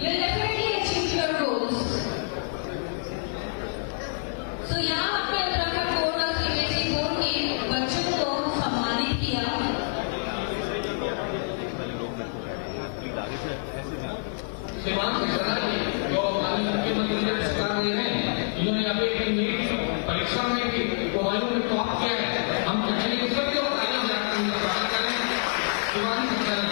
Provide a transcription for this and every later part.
you'll definitely achieve your goals. So यहाँ आपने Uttarakhand board और सीबीएसई बोर्ड के बच्चों को सम्मानित किया। श्रीमान मिश्रा जी जो माननीय मुख्यमंत्री ने पुरस्कार दिए हैं, इन्होंने अभी एक नीट परीक्षा में भी मोबाइलों में टॉप किया है। हम चाहेंगे कि सभी लोग तालियां बजाकर उनका स्वागत करें। श्रीमान मिश्रा जी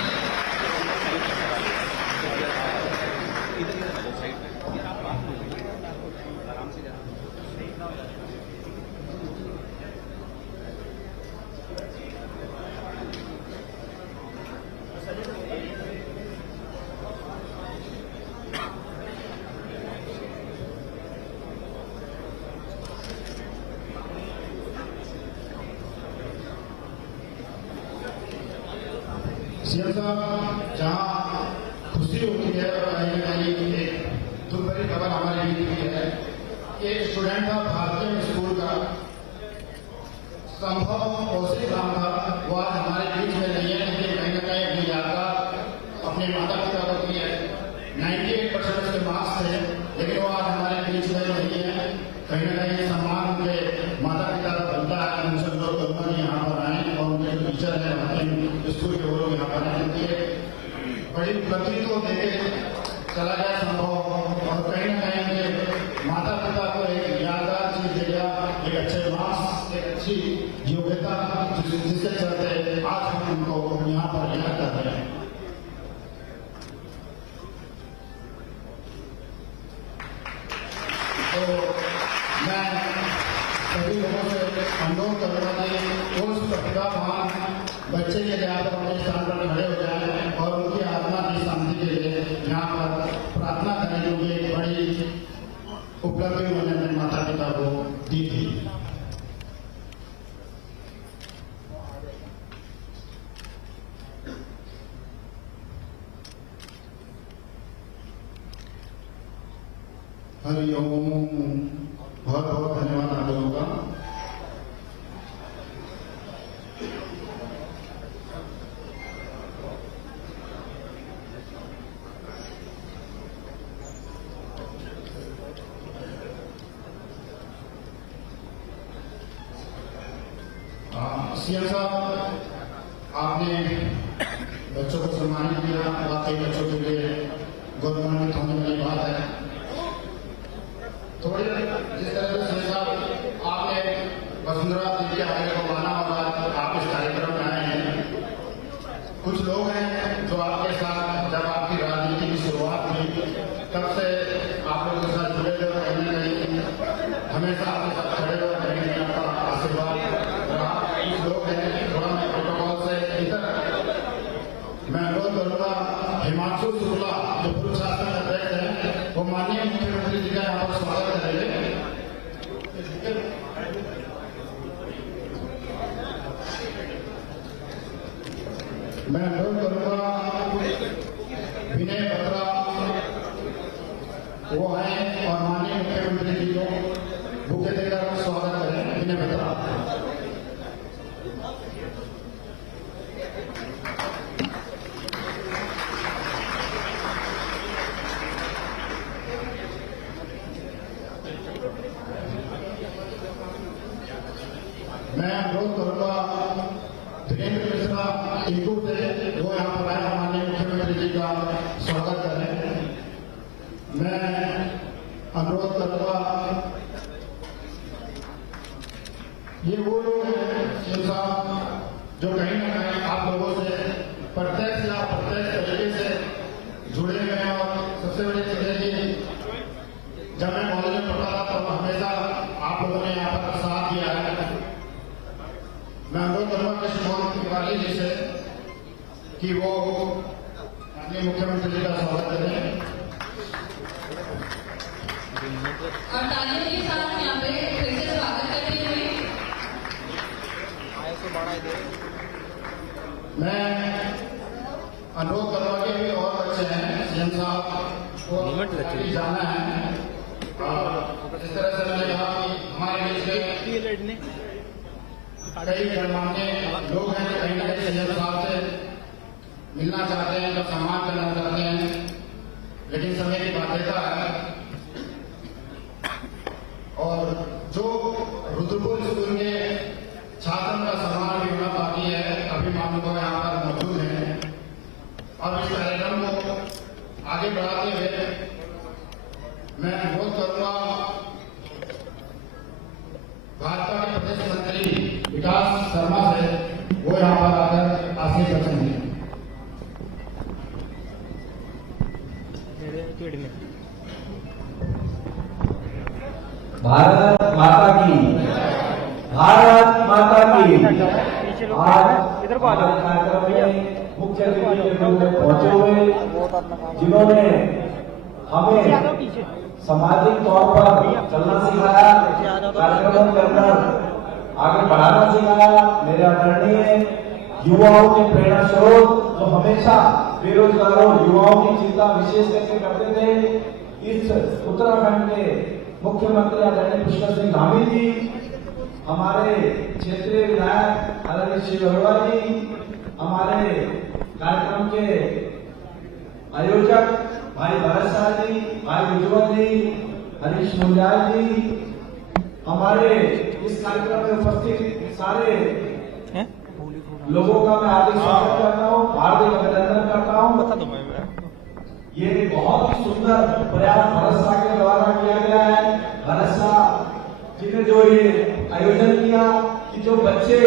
सीएम साहब, जहाँ खुशी होती है और कहीं न कहीं एक दुख भरी खबर हमारे लिए हुई है। एक स्टूडेंट था भारतीय स्कूल का, संभव कौशिक नाम था, वो आज हमारे बीच में नहीं है, लेकिन कहीं न कहीं अपनी यादगार अपने माता पिता को दी है। 98% उसके मार्क्स थे, लेकिन वो आज हमारे बीच में नहीं है। कहीं न कहीं सम्मान उनके माता पिता का बनता है। उनसे अनुरोध करूंगा कि यहाँ पर आए और उनके जो टीचर हैं स्कूल के वो लोग यहाँ पर आए, क्योंकि बड़ी उपलब्धि तो देके चला गया संभव, और कहीं न कहीं उनके माता पिता को एक यादगार चीज दे गया, एक अच्छे मार्क्स, एक अच्छी योग्यता, जिसके चलते आज हम उनको यहाँ पर याद कर रहे हैं। तो मैं सभी लोगों से अनुरोध करूंगा कि उस प्रतिभावान बच्चे के लिए आप अपने स्थान पर खड़े हो जाएं और उनकी आत्मा की शांति के लिए यहाँ पर प्रार्थना करें, क्योंकि एक बड़ी उपलब्धि उन्होंने अपने माता पिता को दी थी। हरिओम। बहुत बहुत धन्यवाद आप लोगों का। सीएम साहब, आपने बच्चों को सम्मानित किया, वाकई बच्चों के लिए गौरवान्वित होने वाली बात है। थोड़ी जिस तरह से सीएम साहब आपने वसुंधरा जी के आगे को माना और आप इस कार्यक्रम में आए हैं, कुछ लोग हैं जो आपके साथ जब आपकी राजनीति की शुरुआत हुई तब से आप लोगों के साथ जुड़े हुए, कहीं न कहीं हमेशा आपके साथ खड़े हुए, कहीं न कहीं आपका आशीर्वाद रहा। कुछ लोग हैं, थोड़ा मैं प्रोटोकॉल से इधर मैं अनुरोध करूंगा, हिमांशु शुक्ला जो पूर्व शासन अध्यक्ष हैं, वो माननीय मुख्यमंत्री जी का यहाँ पर स्वागत करेंगे। मैं अनुरोध करूंगा विनय बत्रा वो हैं और माननीय मुख्यमंत्री जी को बुके देकर स्वागत करें। विनय बत्रा। मैं अनुरोध करूंगा धीरेन्द्र मिश्रा टिंकू से वो यहाँ पर आए, माननीय मुख्यमंत्री जी का स्वागत करें। मैं अनुरोध करूंगा, ये वो लोग हैं सीएम साहब जो कहीं न कहीं आप लोगों से प्रत्यक्ष या अप्रत्यक्ष तरीके से जुड़े हुए हैं। और सबसे बड़ी चीज है कि जब मैं कॉलेज में पढ़ा था तब हमेशा आप लोगों ने यहाँ पर साथ दिया है। मैं अनुरोध करूंगा कि श्रीमान तिवारी जी से कि वो माननीय मुख्यमंत्री जी का स्वागत करें। और तालियों के साथ यहाँ पे फिर से स्वागत करते हुए मैं अनुरोध करूंगा कि अभी और बच्चे हैं, सीएम साहब को जाना है। इस तरह से मैंने कहा कि हमारे बीच में कई गणमान्य लोग हैं जो कहीं न कहीं सीएम साहब से मिलना चाहते हैं, जो सम्मान करना चाहते हैं, लेकिन आगे बढ़ाते हुए मैं अनुरोध करूंगा भाजपा के प्रदेश मंत्री विकास शर्मा से, वो यहाँ पर आकर आशीष वचन दें। भारत माता की, भारत माता की। आज इधर को आ जाओ। कार्यक्रम में मुख्य अतिथि के रूप में पहुंचे हुए, जिन्होंने हमें सामाजिक तौर पर चलना सिखाया, कार्यक्रमों के अंदर आगे बढ़ाना सिखाया, मेरे आदरणीय युवाओं के प्रेरणा स्रोत, जो हमेशा बेरोजगारों युवाओं की चिंता विशेष करके करते थे, इस उत्तराखंड के मुख्यमंत्री आदरणीय पुष्कर सिंह धामी जी, हमारे क्षेत्रीय विधायक आदरणीय श्री अग्रवाल जी, हमारे कार्यक्रम के आयोजक भाई भरत शाह जी, भाई उज्जवल जी, हरीश मुंजाल जी, हमारे इस कार्यक्रम में उपस्थित सारे लोगों का मैं हार्दिक स्वागत करता हूँ, हार्दिक अभिनंदन करता हूँ। ये बहुत ही सुंदर प्रयास भरत शाह के द्वारा किया गया है। भरत शाह जी ने जो ये आयोजन किया कि जो बच्चे,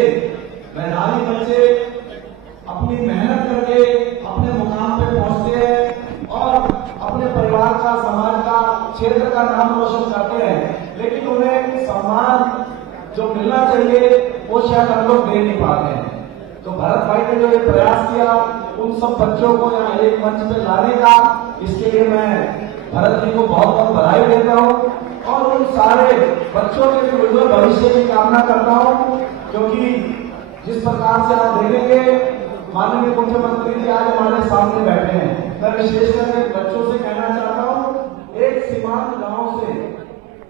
मेधावी बच्चे अपनी मेहनत करके अपने मुकाम पे पहुंचते हैं और अपने परिवार का, समाज का, क्षेत्र का नाम रोशन करते हैं, लेकिन उन्हें सम्मान जो मिलना चाहिए वो शायद हम लोग दे नहीं पाते हैं। तो भरत भाई ने जो ये प्रयास किया उन सब बच्चों को यहाँ एक मंच पे लाने का, इसके लिए मैं भरत जी को बहुत बहुत बधाई देता हूँ और उन सारे बच्चों के उज्जवल भविष्य की कामना करता हूँ, क्योंकि जिस प्रकार से आप देखेंगे माननीय मुख्यमंत्री जी आज हमारे सामने बैठे हैं। मैं विशेष करके बच्चों से कहना चाहता हूँ, एक सीमांत गांव से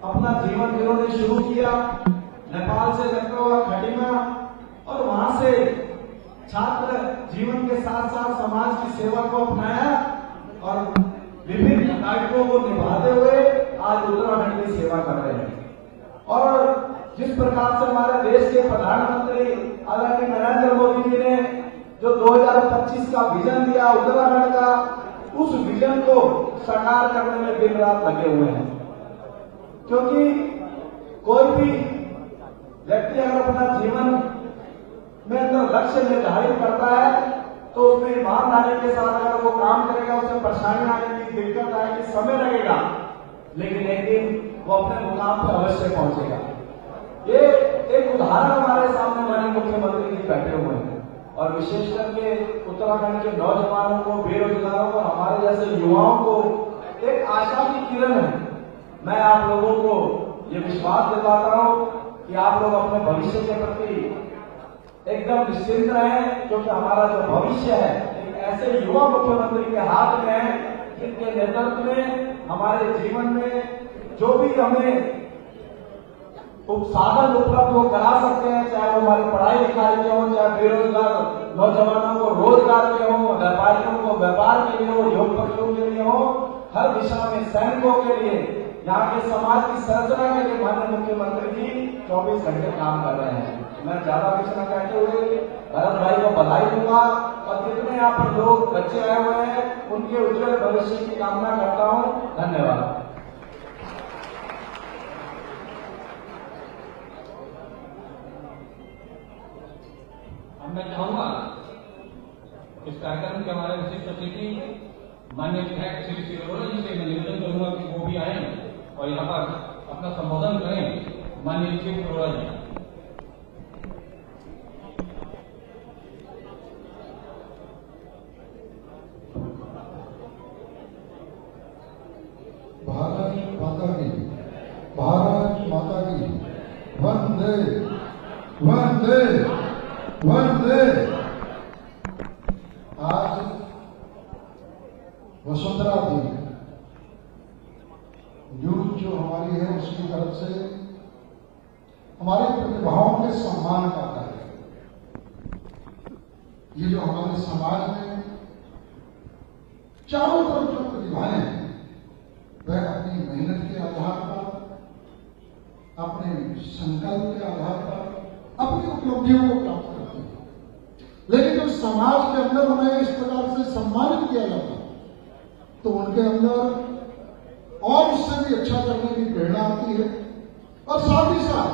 अपना जीवन जिन्होंने शुरू किया, नेपाल से लगता हुआ खटीमा, और वहां से छात्र जीवन के साथ साथ समाज की सेवा को अपनाया और विभिन्न दायित्वों को निभाते हुए आज उत्तराखंड की सेवा कर रहे हैं। और जिस प्रकार से हमारे देश के प्रधानमंत्री आदरणीय नरेंद्र मोदी जी ने जो 2025 का विजन दिया उत्तराखंड का, उस विजन को साकार करने में दिन रात लगे हुए हैं। क्योंकि कोई भी व्यक्ति अगर अपना जीवन में अंदर लक्ष्य निर्धारित करता है तो उसमें ईमानदारी के साथ अगर वो काम करेगा, उससे परेशानी आएगी, दिक्कत आएगी, समय लगेगा, लेकिन एक दिन वो अपने मुकाम पर अवश्य पहुंचेगा। ये एक उदाहरण हमारे सामने माननीय मुख्यमंत्री जी बैठे हुए हैं और विशेष करके उत्तराखंड के नौजवानों को, बेरोजगारों को, हमारे जैसे युवाओं को एक आशा की किरण है। मैं आप लोगों को ये विश्वास दिलाता हूं कि आप लोग अपने भविष्य के प्रति एकदम निश्चिंत रहें, क्योंकि हमारा जो भविष्य है एक ऐसे युवा मुख्यमंत्री के हाथ में है जिनके नेतृत्व में हमारे जीवन में जो भी हमें साधन उपलब्ध वो करा सकते हैं, चाहे वो हमारी पढ़ाई लिखाई के हो, चाहे बेरोजगार नौजवानों को रोजगार के हो, व्यापारियों को व्यापार के लिए हो, योग पक्षों के लिए हो, हर दिशा में सैनिकों के लिए, यहाँ के समाज की संरचना के लिए माननीय मुख्यमंत्री जी 24 घंटे काम कर रहे हैं। मैं ज्यादा कुछ न कहते हुए भरत भाई को बधाई दूंगा और जितने यहाँ पर लोग बच्चे आए हुए हैं उनके उज्जवल भविष्य की कामना करता हूँ। धन्यवाद। मैं चाहूंगा इस कार्यक्रम के हमारे विशिष्ट अतिथि माननीय विधायक श्री श्री अरोड़ा जी से मैं निवेदन करूंगा कि वो भी आए और यहाँ पर अपना संबोधन करें। माननीय श्री अरोड़ा जी। भारत माता की, भारत माता की, वंदे वंदे वंदे। आज वसुंधरा दी न्यूज जो हमारी है उसकी तरफ से हमारे प्रतिभाओं के सम्मान का कार्य है। ये जो हमारे समाज में चारों तरफ जो प्रतिभाएं हैं वह अपनी मेहनत के आधार पर, अपने संकल्प के आधार पर अपनी उपलब्धियों को प्राप्त करते हैं, लेकिन जब समाज के अंदर उन्हें इस प्रकार से सम्मानित किया जाता है तो उनके अंदर और उससे भी अच्छा करने की प्रेरणा आती है। और साथ ही साथ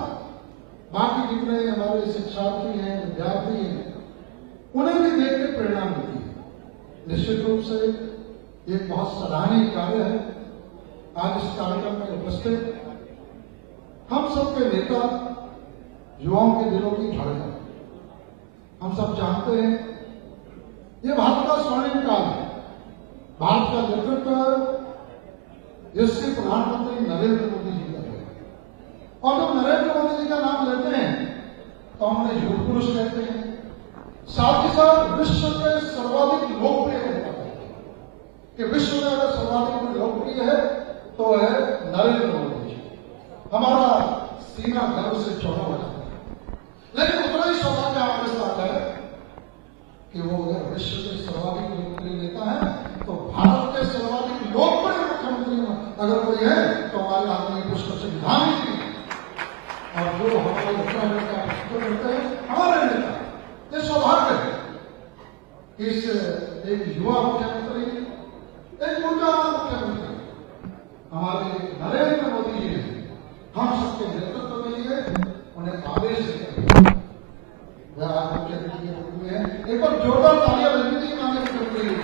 बाकी जितने हमारे शिक्षार्थी हैं, विद्यार्थी हैं, उन्हें भी देख के प्रेरणा मिलती है। निश्चित रूप से एक बहुत सराहनीय कार्य है। आज इस कार्यक्रम में उपस्थित हम सबके नेता, युवाओं के दिलों की धड़कन, हम सब जानते हैं ये भारत का स्वर्णिम काल है। भारत का नेतृत्व इससे प्रधानमंत्री नरेंद्र मोदी जी का है। और जब नरेंद्र मोदी जी का नाम लेते हैं तो हम उन्हें युग पुरुष कहते हैं। साथ ही साथ विश्व के सर्वाधिक लोकप्रिय नेता कहते हैं कि विश्व में अगर सर्वाधिक लोकप्रिय है तो है नरेंद्र मोदी जी। हमारा सीना गर्व से चौड़ा हो जाता है। लेकिन उतना ही सौभाग्य हमारे साथ है कि वो अगर विश्व के सर्वाधिक लोकप्रिय नेता है तो भारत के सर्वाधिक लोकप्रिय मुख्यमंत्री अगर कोई है तो हमारे आदरणीय पुष्कर सिंह धामी जी। और जो हमारे उत्तराखंड का नेतृत्व करते हैं हमारे नेता, ये सौभाग्य है। इस एक युवा मुख्यमंत्री, एक ऊर्जावान मुख्यमंत्री हमारे नरेंद्र मोदी जी ने हम सबके नेतृत्व के लिए उन्हें आदेश दिया। वह आज मुख्यमंत्री के रूप में है। एक बार जोरदार तालियां बजनी चाहिए माननीय मुख्यमंत्री जी।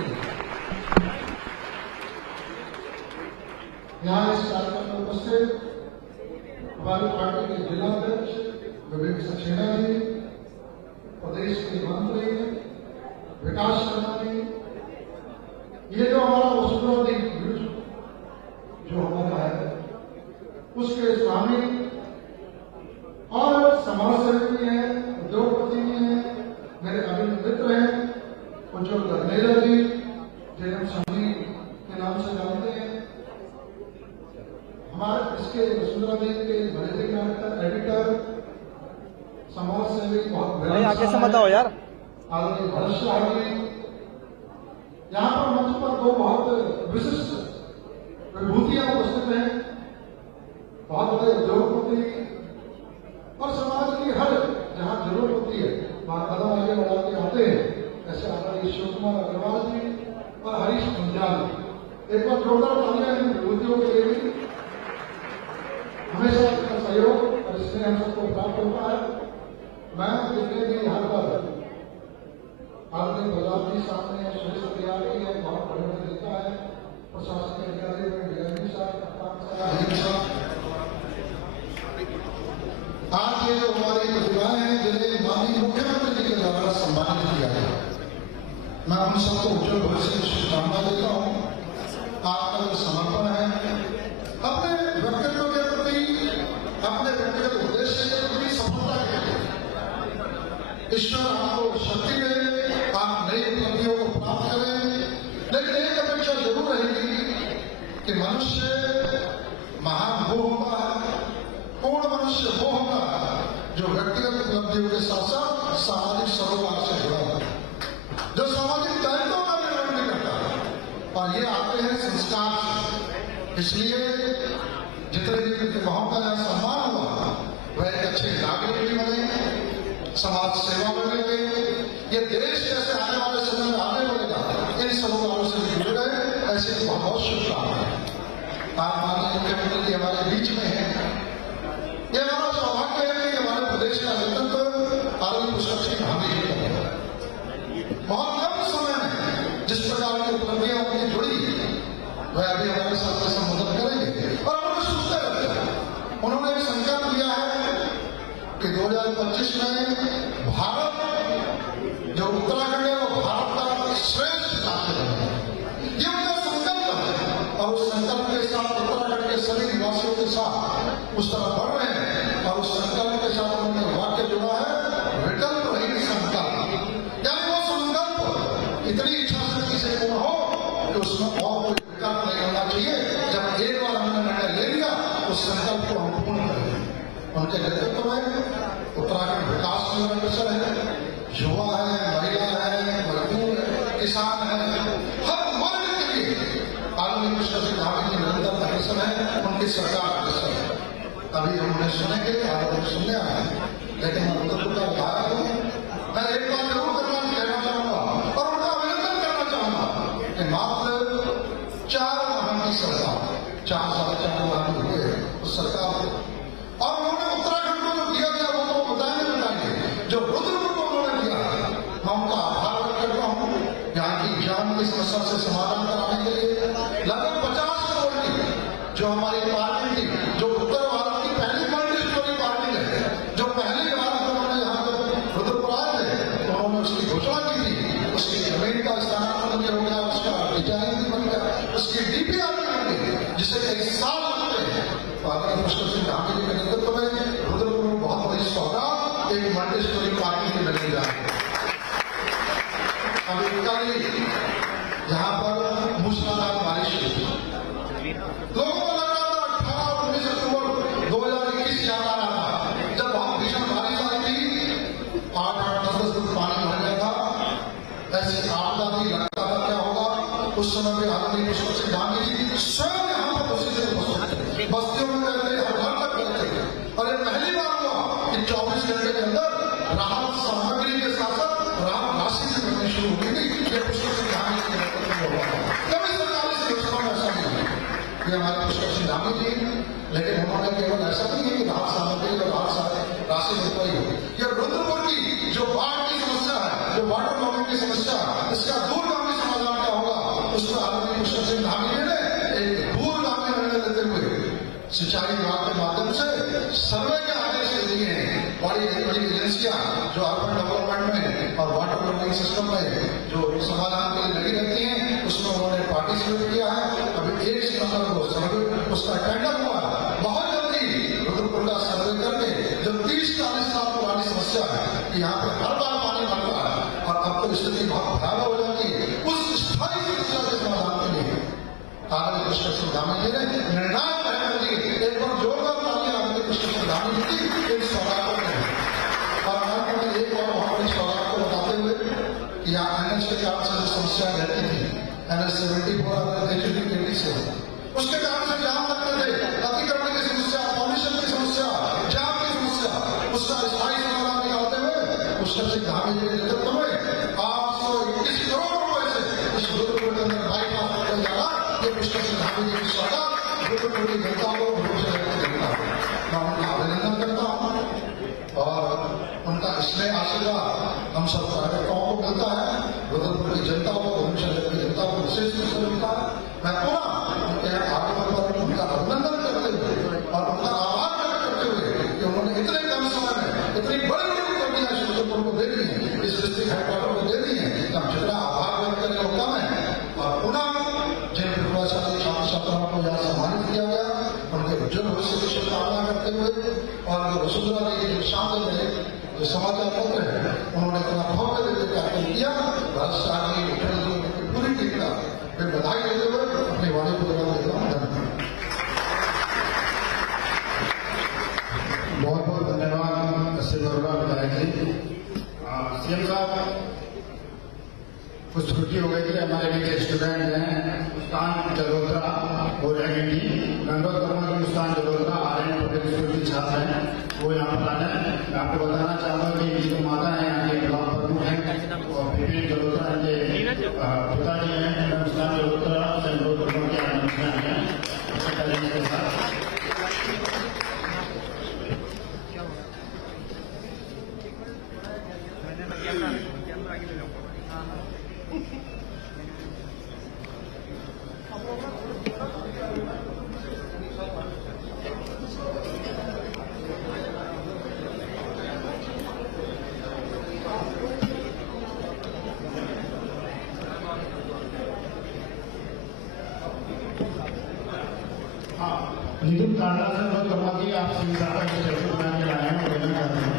यहाँ इस कार्यक्रम में उपस्थित हमारी पार्टी के जिला अध्यक्ष विवेक सक्सेना जी, प्रदेश के मंत्री विकास शर्मा जी, ये जो हमारा वसुंधरा दी जो हमारा है उसके स्वामी और समाजसेवी भी हैं, उद्योगपति भी हैं, मेरे अभिनव मित्र हैं, उज्जवल गगनेजा जी जिन्हें हम सभी के नाम से जानते हैं, हमारे इसके वसुंधरा देवी के मैनेजिंग डायरेक्टर, एडिटर, समाज सेवी बहुत आगे से बताओ यार। आदरणीय भरत शाह जी, यहाँ पर मंच पर दो बहुत विशिष्ट विभूतियां उपस्थित हैं, बहुत बड़े उद्योगपति और समाज की हर जहाँ जरूरत होती है वहाँ कदम आगे बढ़ा के आते हैं। ऐसे आदरणीय शिव कुमार अग्रवाल जी और हरीश पंजाल, एक बार जोरदार तालियां इन विभूतियों के लिए भी। हमेशा इसका सहयोग और इसमें हम सबको प्राप्त होता है। मैं जितने भी यहाँ पर आदरणीय बलराम जी सामने सुरेश अधिकारी है, बहुत बड़े बड़े नेता है, प्रशासनिक अधिकारी में डिजाइनी साहब, कप्तान साहब, आज ये जो हमारी प्रतिभाएं हैं जिन्हें माननीय मुख्यमंत्री जी के द्वारा सम्मानित किया गया, मैं उन सबको उज्जवल भविष्य की शुभकामना देता हूँ। आपका जो समर्पण है अपने व्यक्तित्व के प्रति, अपने व्यक्तिगत उद्देश्य के प्रति, सफलता के प्रति ईश्वर आपको शक्ति दे, आप नई उपलब्धियों को प्राप्त करें। लेकिन एक अपेक्षा जरूर रहेगी कि मनुष्य महान वो होगा, पूर्ण मनुष्य वो होगा जो व्यक्तिगत उपलब्धियों के साथ साथ सामाजिक सरोकार से जुड़ा होगा, जो सामाजिक दायित्वों का निर्वहन भी करता है। और ये आते हैं संस्कार से। इसलिए जितने भी प्रतिभाओं का यहाँ सम्मान हुआ वह एक अच्छे नागरिक भी बने, समाज सेवा में लगे, ये देश कैसे आने वाले समय में आगे बढ़ेगा इन सरोकारों से भी जुड़े रहे, ऐसे बहुत बहुत शुभकामनाएं। आप माननीय मुख्यमंत्री जी हमारे बीच में हैं। ये हमारा सौभाग्य है कि हमारे प्रदेश का नेतृत्व आदरणीय पुष्कर सिंह धामी जी कर रहे हैं। बहुत कम समय में जिस प्रकार की उपलब्धियां उनकी जुड़ी वह अभी हमारे साथ संबोधन करेंगे और उन्होंने सुनते रहते हैं। उन्होंने एक संकल्प लिया है कि 2025 में भारत जो उत्तराखंड है वो भारत का श्रेष्ठ राज्य बने, ये उनका संकल्प है। और उस संकल्प के साथ उत्तराखंड के सभी निवासियों के साथ उस तरह बढ़ रहे हैं। और उस संकल्प के साथ उन्होंने वाक्य जुड़ा है, विकल्प रहित संकल्प, यानी वो संकल्प इतनी इच्छा शक्ति से पूर्ण हो कि उसमें और कोई विकल्प नहीं होना चाहिए। जब एक बार हमने निर्णय ले लिया उस संकल्प को हम पूर्ण करें। उनके नेतृत्व में उत्तराखंड विकास में अग्रसर है, युवा है, महिला है, मजदूर है, किसान है, हर वर्ग के लिए आदरणीय पुष्कर सिंह धामी जी निरंतर अग्रसर है, उनकी सरकार अग्रसर है। अभी हम उन्हें सुनेंगे, आप सुनने आए, लेकिन मैं उत्तर का विधायक हूँ। मैं एक बात जरूर कहना चाहूंगा और उनका अभिनंदन करना चाहूंगा कि मात्र 4 4 साढ़े 4 लाख हुए तो सरकार को, और उन्होंने उत्तराखंड को जो दिया गया वो तो बताएंगे, जो रुद्रपुर को उन्होंने दिया मैं उनका आभार व्यक्त करता हूँ। यहाँ की जान की समस्या से समाधान कराने के लिए लगभग 50 करोड़ की जो हमारी पार्टी थी, जो उत्तर भारत की पहली मल्टी स्टोरी पार्टी है, जो पहली बार उन्होंने यहाँ पर रुद्रपुर आए थे तो उन्होंने उसकी घोषणा की थी, उसकी जमीन का स्थानांतरण हो गया, उसका डिजाइन भी बन गया, उसकी डीपीआर भी बन गई, जिसे कई साल लगते हैं। तो आदरणीय पुष्कर सिंह धामी जी के नेतृत्व में रुद्रपुर में बहुत बड़ी सौगात एक मल्टी स्टोरी पार्टी की मिलने जा रही है। अभी कल यहाँ पर मूसलाधार बारिश हुई, लोगों को लग रहा था 18 और 19 अक्टूबर 2021 याद आ रहा था, जब बहुत भीषण बारिश आई थी, 8-10 फुट पानी भर गया था, ऐसी आपदा थी, लगता था क्या होगा। उस समय पे आदरणीय पुष्कर सिंह धामी जी स्वयं यहाँ पर उसी से बस्तियों में रहते, हर घर तक रहते, और ये पहली बार हुआ कि 24 घंटे के अंदर राहत सामग्री के साथ साथ राहत राशि भी बननी शुरू हो गई। ये पुष्कर सिंह धामी जी के नेतृत्व में हुआ, कभी सरकारी योजनाओं में ऐसा नहीं हुआ। ये हमारे पुष्कर सिंह धामी जी, लेकिन उन्होंने केवल ऐसा नहीं है कि राहत सामग्री और राहत राशि रुपये हो। ये रुद्रपुर की जो बाढ़ की समस्या है, जो वाटर लॉगिंग की समस्या है, इसका दूरगामी समाधान क्या होगा, उसमें आदरणीय पुष्कर सिंह धामी जी ने एक दूरगामी निर्णय लेते हुए सिंचाई विभाग के माध्यम से सर्वे के आदेश दे दिए हैं। बड़ी एजेंसियां जो अर्बन डेवलपमेंट में और वाटर लॉगिंग सिस्टम में जो समाधान के लिए लगी रहती हैं, उसमें उन्होंने पार्टिसिपेट किया है। अभी 1 सितंबर को सर्वे उसका टेंडर हुआ है। बहुत जल्दी रुद्रपुर का सर्वे करके जो 30-40 साल पुरानी समस्या है कि यहाँ पे हर बार पानी भरता है और अब तो स्थिति बहुत भयावह हो जाती है, उस स्थायी समस्या के समाधान के लिए आदरणीय पुष्कर सिंह धामी जी ने निर्णायक फैसला दिए। एक बार जोरदार तालियां आदरणीय पुष्कर सिंह धामी जी की इन सौगातों में। और मैं एक और वहां पर सौगात को बताते हुए कि यहाँ NH के कारण से जो समस्या रहती थी, NH 74 से उसके कारण से जाम लगते थे, अतिक्रमण की समस्या, पॉल्यूशन की समस्या, जाम की समस्या, उसका स्थायी समाधान निकालते हुए पुष्कर सिंह धामी जी के नेतृत्व में 821 करोड़ रुपए से इस रुद्रपुर के अंदर बाईपास करने जा रहा। ये पुष्कर सिंह धामी जी की सौगात रुद्रपुर की जनता को, जनता मैं उनका अभिनंदन करता हूँ और उनका स्नेह आशीर्वाद हम सब कार्यकर्ताओं को मिलता है, रुद्रपुर की जनता को, भुवनेश्वर की जनता को विशेष रूप से मिलता है। मैं पूरा उनके आगमन पर उनका अभिनंदन करते हुए और उनका आभार व्यक्त करते हुए कि उन्होंने इतने कम समय में इतनी बड़ी बड़ी उपलब्धियां रुद्रपुर को दे दी है, इस डिस्ट्रिक्ट हेडक्वार्टर को दे दी है, तो हम जितना आभार व्यक्त करने को कम है। और पुनः जिन प्रतिभाशाली छात्र छात्राओं को यहाँ सम्मानित किया गया, उनके उज्जवल भविष्य की शुभकामना करते हुए और जो वसुंधरा जी के शामिल में जो समाचार पत्र है, उन्होंने अपना भव्य देते कार्यक्रम किया। राजस्थान की मुख्यमंत्री जी की पूरी टीम का मैं बधाई देते हुए अपनी वाणी को जवाब देता हूँ। धन्यवाद, बहुत बहुत धन्यवाद विधायक जी। सीएम साहब, कुछ छुट्टी हो गई थी, हमारे बीच स्टूडेंट हैं मुस्कान जलोत्रा और एमएटी गंगोत वर्मा की मुस्कान जलोत्रा आर्यन पब्लिक स्कूल की छात्र हैं, वो यहाँ पर आए हैं। मैं आपको बताना चाहूंगा कि इनकी जो माता है यहाँ के ब्लॉक प्रमुख हैं और विपिन जलोत्रा इनके पिताजी हैं, मुस्कान जलोत्रा गंगोत वर्मा के आने हैं के साथ। नितिन कांडा से अनुरोध करूंगा कि आप सीधे आकर के सेल्फी बना के लाए हैं, आवेदन करते हैं।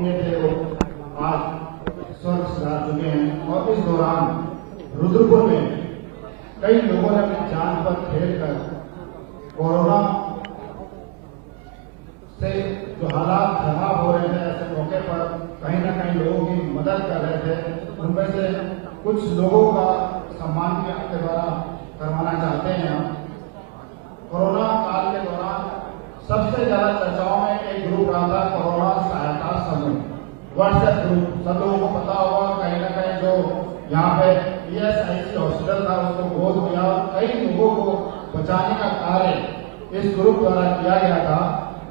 किए थे वो आज स्वर्ग सिधार चुके हैं। और इस दौरान रुद्रपुर में कई लोगों ने अपनी जान पर खेलकर कोरोना से जो हालात खराब हो रहे थे, ऐसे मौके पर कहीं ना कहीं लोगों की मदद कर रहे थे। उनमें से कुछ लोगों का सम्मान भी आपके द्वारा करवाना चाहते हैं हम। कोरोना काल के दौरान सबसे ज्यादा चर्चाओं में एक ग्रुप रहा था, कोरोना सहायता समूह व्हाट्सएप ग्रुप। सब लोगों को पता होगा, कहीं ना कहीं जो यहाँ पे ESIC हॉस्पिटल था उसको गोद दिया और कई लोगों को बचाने का कार्य इस ग्रुप द्वारा किया गया था।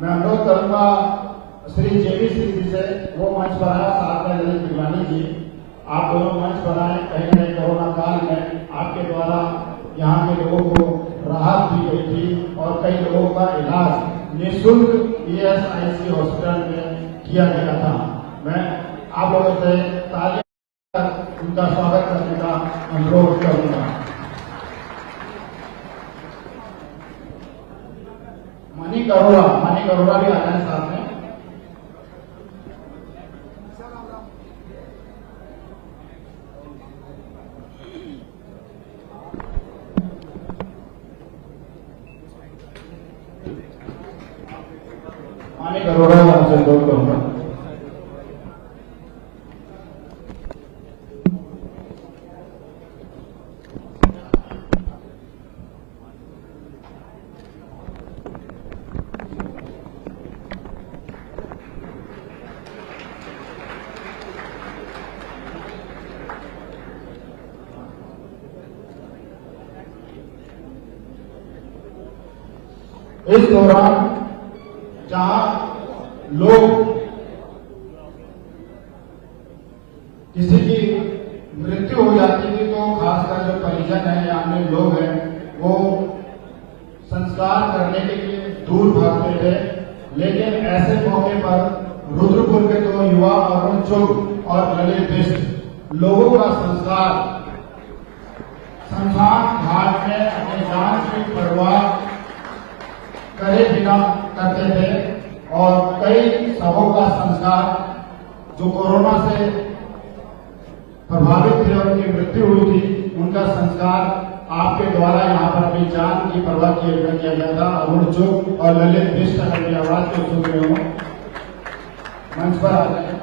मैं अनुरोध करूंगा श्री JV सिंह जी से, वो मंच पर आया, साथ में ललित बिगलानी जी, आप दोनों मंच पर आए। कहीं न कहीं कोरोना काल में आपके द्वारा यहाँ के लोगों को राहत दी गई थी और कई लोगों का इलाज निःशुल्क ESIC हॉस्पिटल में किया गया था। मैं आप लोगों से तालियां उनका स्वागत करने का अनुरोध करूंगा। मनी करोड़ा भी आ जाए साथ में। मनी करोड़ा आपसे अनुरोध करूंगा। इस दौरान जहां लोग किसी की मृत्यु हो जाती थी तो खासकर जो परिजन है या अन्य लोग हैं वो संस्कार करने के लिए दूर भागते थे। लेकिन ऐसे मौके पर रुद्रपुर के दो युवा अरुण चुग और ललित बिष्ट लोगों का संस्कार शमशान घाट में अपने जान की परवाह करे बिना करते थे और कई सबों का संस्कार जो कोरोना से प्रभावित थे और उनकी मृत्यु हुई थी, उनका संस्कार आपके द्वारा यहाँ पर अपनी जान की परवाह किए बिना किया गया था। अरुण चुग और ललित बिष्ट मेरी आवाज को सुन रहे हो, मंच पर आ जाए।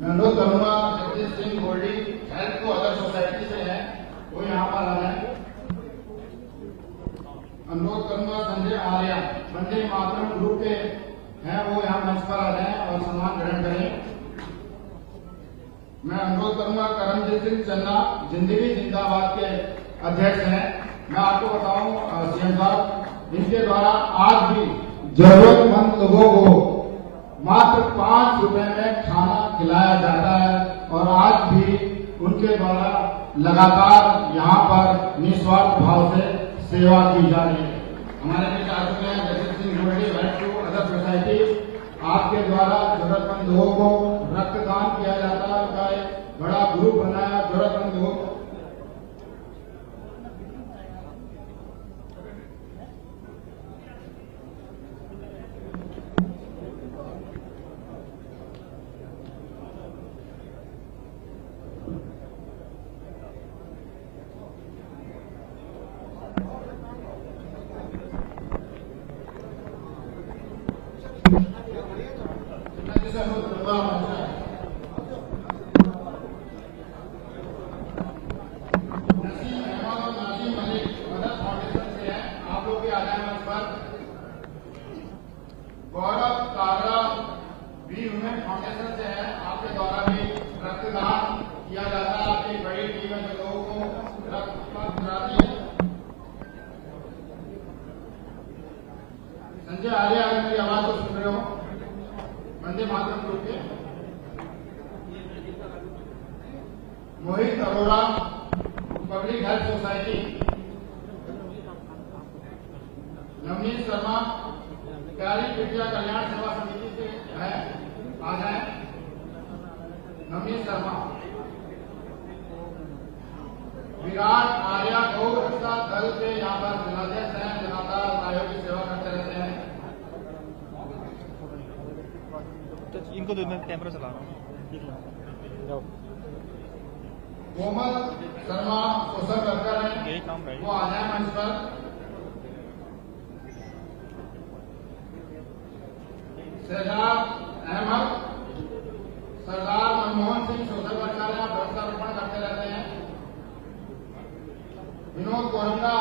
मैं अनुरोध करूंगा जगदीश सिंह गोल्डी हेल्थ को अदर सोसाइटी से है, वो यहाँ पर आ रहे हैं। अनुरोध करूंगा संजय आर्या वंदे मातरम ग्रुप के हैं, वो यहाँ मंच पर आ रहे हैं और सम्मान ग्रहण करें। मैं अनुरोध करूंगा करमजीत सिंह चन्ना जिंदगी जिंदाबाद के अध्यक्ष हैं। मैं आपको बताऊं CM साहब, इनके द्वारा आज भी जरूरतमंद लोगों को मात्र 5 रुपए में खाना खिलाया जाता है और आज भी उनके द्वारा लगातार यहाँ पर निस्वार्थ भाव से सेवा की जा रही है। हमारे बीच आ चुके हैं Jagdish Singh Goldy health to other society. आपके द्वारा जरूरतमंद लोगों को रक्तदान किया जाता है, उनका एक बड़ा ग्रुप बनाया जरूरतमंद लोगों को। गौरव कागरा भी ह्यूमन फाउंडेशन से है, आपके द्वारा भी रक्तदान किया जाता है। आपकी बड़ी टीम है जो लोगों को रक्तदान कराती है। संजय आर्या अगर मेरी आवाज को सुन रहे हो, वंदे मातरम ग्रुप के Mohit Arora public health society, Navneet Sharma प्यारी विद्या कल्याण सेवा समिति से है, आ जाए। शर्मा, विराट आर्या गौ रक्षा दल के यहाँ पर जिलाध्यक्ष हैं, लगातार आयोग की सेवा करते रहते हैं। तो इनको दो, मैं कैमरा चला रहा हूँ। कोमल शर्मा सोशल वर्कर हैं, यही काम रहेगा। वो आ जाए मंच पर। शहजाद अहमद, सरदार मनमोहन सिंह सोशल वर्कर हैं, वृक्षारोपण करते रहते हैं। विनोद कोरंगा,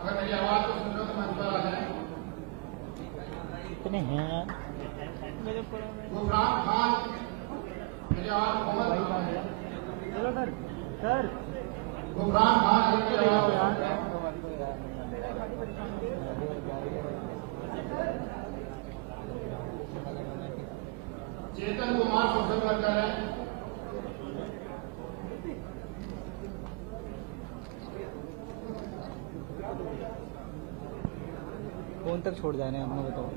अगर मेरी आवाज को सुन रहे हो तो मंच पर आ जाए। इतने हैं गुफरान खान, मेरी आवाज कोमल गुफरान खान, मेरी आवाज चेतन कुमार सोशल वर्कर है। कौन तक छोड़ जाने हमने बताओ।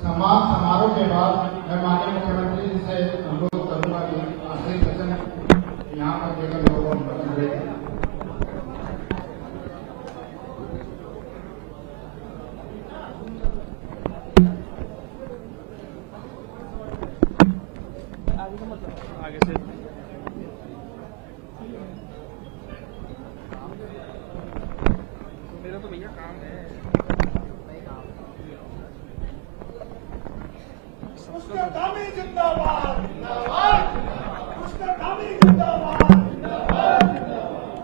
सम्मान समारोह के बाद मैं माननीय मुख्यमंत्री जी से अनुरोध करूंगा कि आखिरी वचन यहाँ पर देकर लोगों को संबोधित करें। आगे से मेरा तो भैया काम है। उसका दामी जिंदाबाद, उसका दामी जिंदाबाद,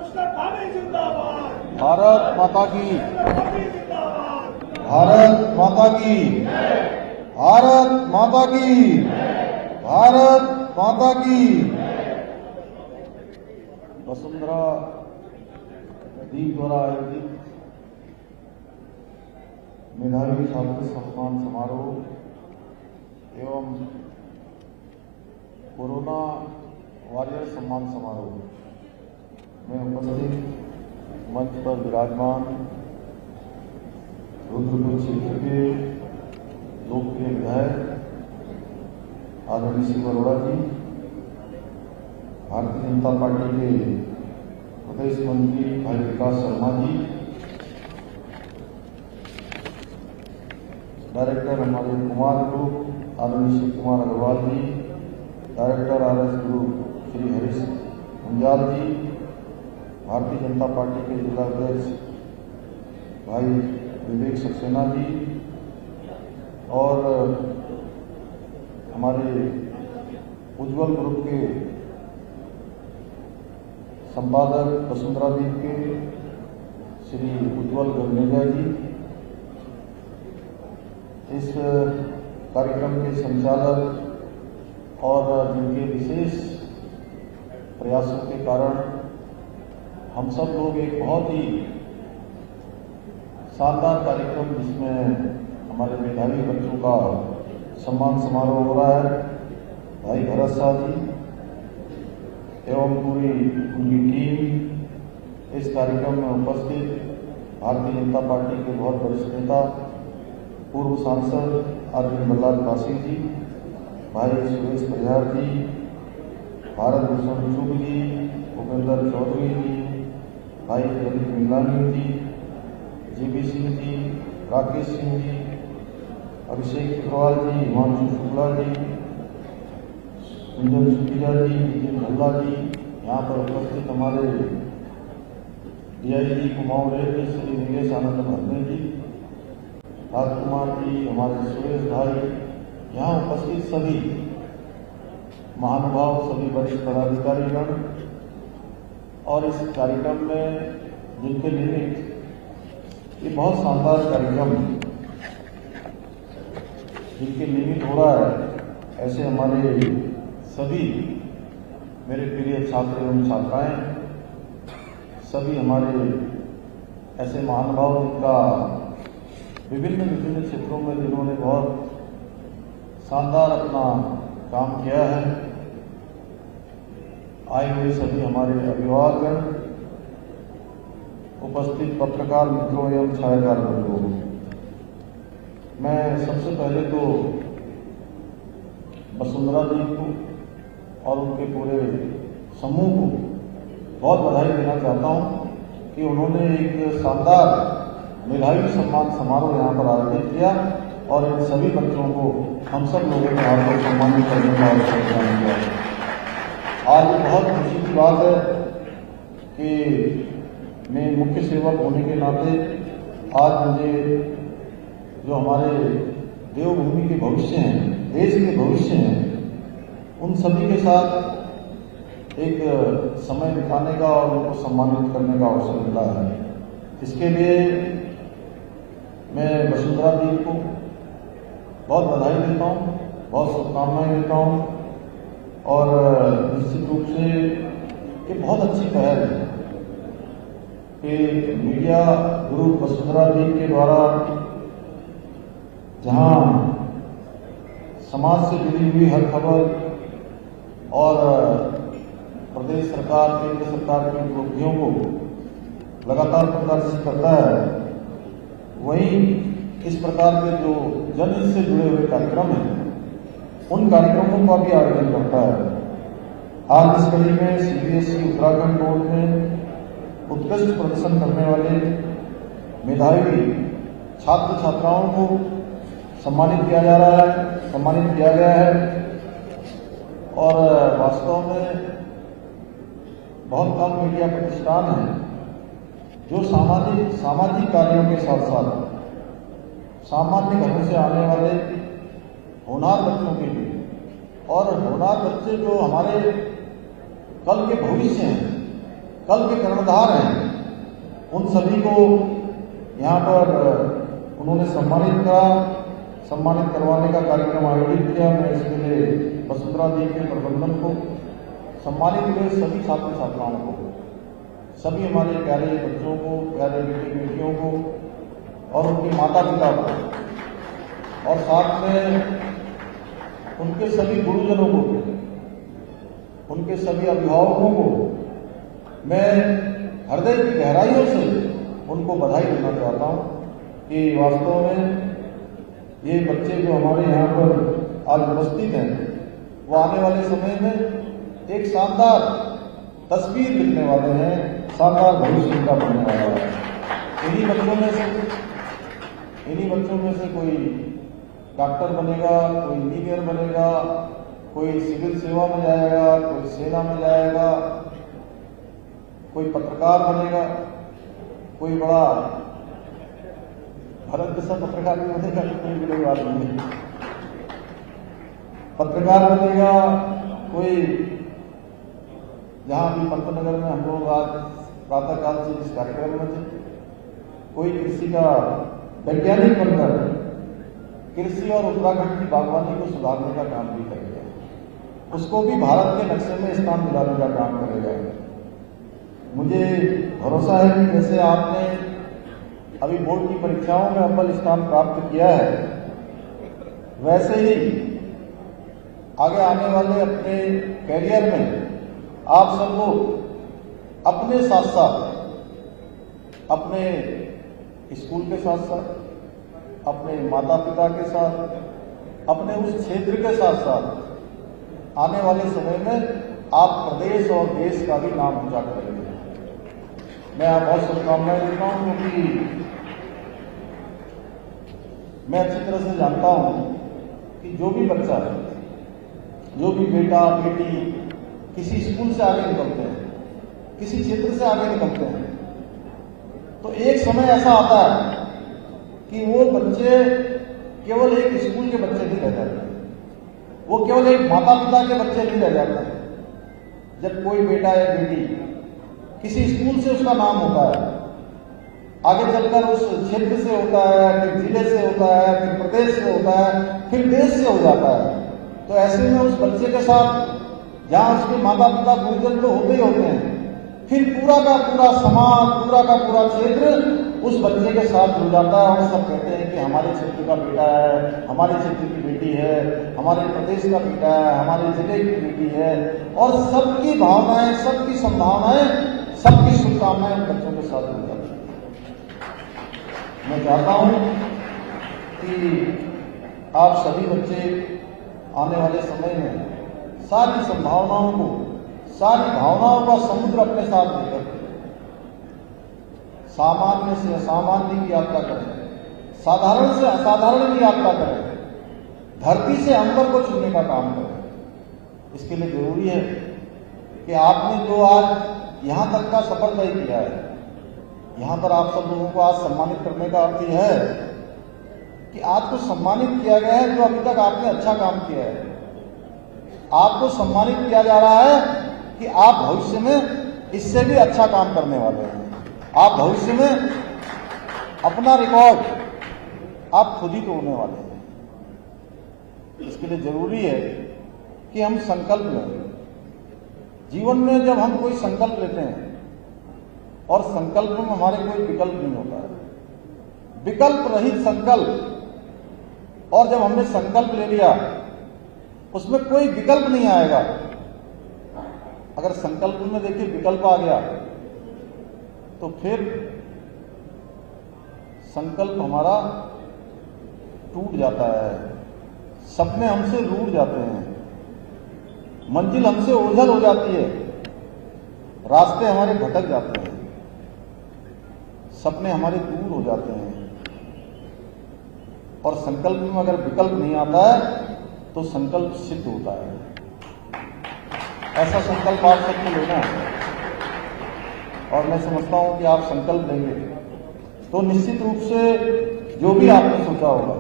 उसका दामी जिंदाबाद, भारत माता की, दामी जिंदाबाद, भारत माता की, भारत माता की, भारत माता की। वसुंधरा दीप द्वारा आयोजित मेधावी छात्र सम्मान समारोह एवं कोरोना वॉरियर सम्मान समारोह में उपस्थित मंच पर विराजमान रुद्रपुर क्षेत्र के लोकप्रिय विधायक आदरणीय श्री अरोड़ा जी, भारतीय जनता पार्टी के प्रदेश मंत्री भाई विकास शर्मा जी, डायरेक्टर हमारे कुमार ग्रुप आदरणीय Shri Kumar Agarwal ji, director RS group Shri Harish Munjal ji, Bharatiya Janata party के जिला अध्यक्ष भाई विवेक सक्सेना जी और हमारे उज्ज्वल ग्रुप के संपादक वसुंधरा दीप के श्री उज्ज्वल गगनेजा जी, इस कार्यक्रम के संचालक और जिनके विशेष प्रयासों के कारण हम सब लोग एक बहुत ही शानदार कार्यक्रम जिसमें हमारे मेधावी बच्चों का सम्मान समारोह हो रहा है, भाई भरत शाह जी एवं पूरी उनकी टीम इस कार्यक्रम में उपस्थित भारतीय जनता पार्टी के बहुत वरिष्ठ नेता पूर्व सांसद अरविंद बल्लाल पासी जी, भाई सुरेश परिहार जी, भारत भूषण चुग जी, भूपेंद्र चौधरी जी, भाई ललित मिलानी जी, JB सिंह जी, राकेश सिंह जी, अभिषेक अग्रवाल जी, हिमांशु शुक्ला जी, कुंदन सुखीजा जी, नितिन भल्ला जी, यहाँ पर उपस्थित हमारे DIG कुमाऊं रेलवे श्री नीलेश आनंद भरने जी, राजकुमार जी, हमारे सुरेश भाई, यहाँ उपस्थित सभी महानुभाव, सभी वरिष्ठ पदाधिकारीगण और इस कार्यक्रम में जिनके निमित्त ये बहुत शानदार कार्यक्रम जिनके निमित्त हो रहा है, ऐसे हमारे सभी मेरे प्रिय छात्र एवं छात्राएं, सभी हमारे ऐसे महानुभाव जिनका विभिन्न विभिन्न क्षेत्रों में जिन्होंने बहुत शानदार अपना काम किया है, आए हुए सभी हमारे अभिभावकगण, उपस्थित पत्रकार मित्रों एवं छायाकार मित्रों, मैं सबसे पहले तो वसुंधरा जी को और उनके पूरे समूह को बहुत बधाई देना चाहता हूं कि उन्होंने एक शानदार मेधावी सम्मान समारोह यहाँ पर आयोजित किया और इन सभी बच्चों को हम सब लोगों ने यहाँ पर सम्मानित करने का अवसर प्रदान किया। आज बहुत खुशी की बात है कि मैं मुख्य सेवक होने के नाते आज मुझे जो हमारे देवभूमि के भविष्य हैं, देश के भविष्य हैं, उन सभी के साथ एक समय बिताने का और उनको सम्मानित करने का अवसर मिला है। इसके लिए मैं वसुंधरा जी को बहुत बधाई देता हूँ, बहुत शुभकामनाएं देता हूँ और निश्चित रूप से ये बहुत अच्छी पहल है कि मीडिया गुरु वसुंधरा जी के द्वारा जहाँ समाज से जुड़ी हुई हर खबर और प्रदेश सरकार, केंद्र सरकार की उपलब्धियों को लगातार प्रदर्शित करता है, वहीं इस प्रकार के जो जनहित से जुड़े हुए कार्यक्रम हैं, उन कार्यक्रमों का भी आयोजन करता है। आज इस कड़ी में CBSE उत्तराखंड बोर्ड में उत्कृष्ट प्रदर्शन करने वाले मेधावी छात्र छात्राओं को सम्मानित किया जा रहा है, सम्मानित किया गया है और वास्तव में बहुत कम मीडिया प्रतिष्ठान हैं जो सामाजिक कार्यों के साथ साथ सामान्य घरों से आने वाले होनहार बच्चों के लिए और होनहार बच्चे जो हमारे कल के भविष्य हैं, कल के कर्णधार हैं, उन सभी को यहाँ पर उन्होंने सम्मानित करवाने का कार्यक्रम आयोजित किया। मैं इसके लिए वसुंधरा जी के प्रबंधन को, सम्मानित हुए सभी छात्र छात्राओं को, सभी हमारे प्यारे बच्चों को, प्यारे बेटे बेटियों को और उनके माता पिता को और साथ में उनके सभी गुरुजनों को, उनके सभी अभिभावकों को मैं हृदय की गहराइयों से उनको बधाई देना चाहता हूँ कि वास्तव में ये बच्चे जो हमारे यहाँ पर आज उपस्थित हैं, वो आने वाले समय में एक शानदार तस्वीर लिखने वाले हैं, शानदार भविष्य का बनने वाला है। इन्हीं बच्चों में से कोई डॉक्टर बनेगा, कोई इंजीनियर बनेगा, कोई सिविल सेवा में जाएगा, कोई सेना में जाएगा, कोई पत्रकार बनेगा, कोई बड़ा भारत जैसा पत्रकार भी बनेगा, कोई बड़ी बात नहीं है, पत्रकार बनेगा, कोई जहाँ भी पंतनगर में हम लोग आज प्रातःकाल से इस कार्यक्रम में थे, कोई कृषि का वैज्ञानिक बनकर कृषि और उत्तराखंड की बागवानी को सुधारने का काम भी करेगा, उसको भी भारत के नक्शे में स्थान दिलाने का काम करेगा। मुझे भरोसा है कि जैसे आपने अभी बोर्ड की परीक्षाओं में अव्वल स्थान प्राप्त किया है, वैसे ही आगे आने वाले अपने कैरियर में आप सब लोग अपने साथ साथ, अपने स्कूल के साथ साथ, अपने माता पिता के साथ, अपने उस क्षेत्र के साथ साथ आने वाले समय में आप प्रदेश और देश का भी नाम ऊंचा करेंगे। मैं आप बहुत शुभकामनाएं देता हूं क्योंकि मैं अच्छी तरह से जानता हूं कि जो भी बच्चा है, जो भी बेटा बेटी किसी स्कूल से आगे निकलते हैं, किसी क्षेत्र से आगे निकलते हैं, तो एक समय ऐसा आता है कि वो बच्चे केवल एक स्कूल के बच्चे नहीं रह जाते, वो केवल एक माता पिता के बच्चे नहीं रह जाते। जब कोई बेटा या बेटी किसी स्कूल से उसका नाम होता है, आगे चलकर उस क्षेत्र से होता है, फिर जिले से होता है, फिर प्रदेश से होता है, फिर देश से हो जाता है, तो ऐसे में उस बच्चे के साथ जहाँ उसके माता पिता गुरुजन तो होते ही होते हैं, फिर पूरा का पूरा समाज, पूरा का पूरा क्षेत्र उस बच्चे के साथ जुड़ जाता है और सब कहते हैं कि हमारे क्षेत्र का बेटा है, हमारे क्षेत्र की बेटी है, हमारे प्रदेश का बेटा है, हमारे जिले की बेटी है, और सबकी भावनाएं, सबकी संभावनाएं, सबकी शुभकामनाएं बच्चों के साथ जुड़ जाती हैं। मैं चाहता हूं कि आप सभी बच्चे आने वाले समय में सारी संभावनाओं को, सारी भावनाओं का समुद्र अपने साथ लेकर सामान्य से असामान्य की यात्रा करें, साधारण से असाधारण की यात्रा करें, धरती से अंबर को छूने का काम करें। इसके लिए जरूरी है कि आपने जो आज यहां तक का सफर तय किया है, यहां पर आप सब लोगों को आज सम्मानित करने का अर्थ यह है कि आपको सम्मानित किया गया है जो अभी तक आपने अच्छा काम किया है। आपको सम्मानित किया जा रहा है कि आप भविष्य में इससे भी अच्छा काम करने वाले हैं। आप भविष्य में अपना रिकॉर्ड आप खुद ही तोड़ने वाले हैं। इसके लिए जरूरी है कि हम संकल्प लें। जीवन में जब हम कोई संकल्प लेते हैं, और संकल्प में हमारे कोई विकल्प नहीं होता है, विकल्प रहित संकल्प, और जब हमने संकल्प ले लिया उसमें कोई विकल्प नहीं आएगा। अगर संकल्प में देखिए विकल्प आ गया तो फिर संकल्प हमारा टूट जाता है, सपने हमसे रूठ जाते हैं, मंजिल हमसे ओझल हो जाती है, रास्ते हमारे भटक जाते हैं, सपने हमारे दूर हो जाते हैं। और संकल्प में अगर विकल्प नहीं आता है तो संकल्प सिद्ध होता है। ऐसा संकल्प आप सबको लेना है, और मैं समझता हूं कि आप संकल्प लेंगे तो निश्चित रूप से जो भी आपने सोचा होगा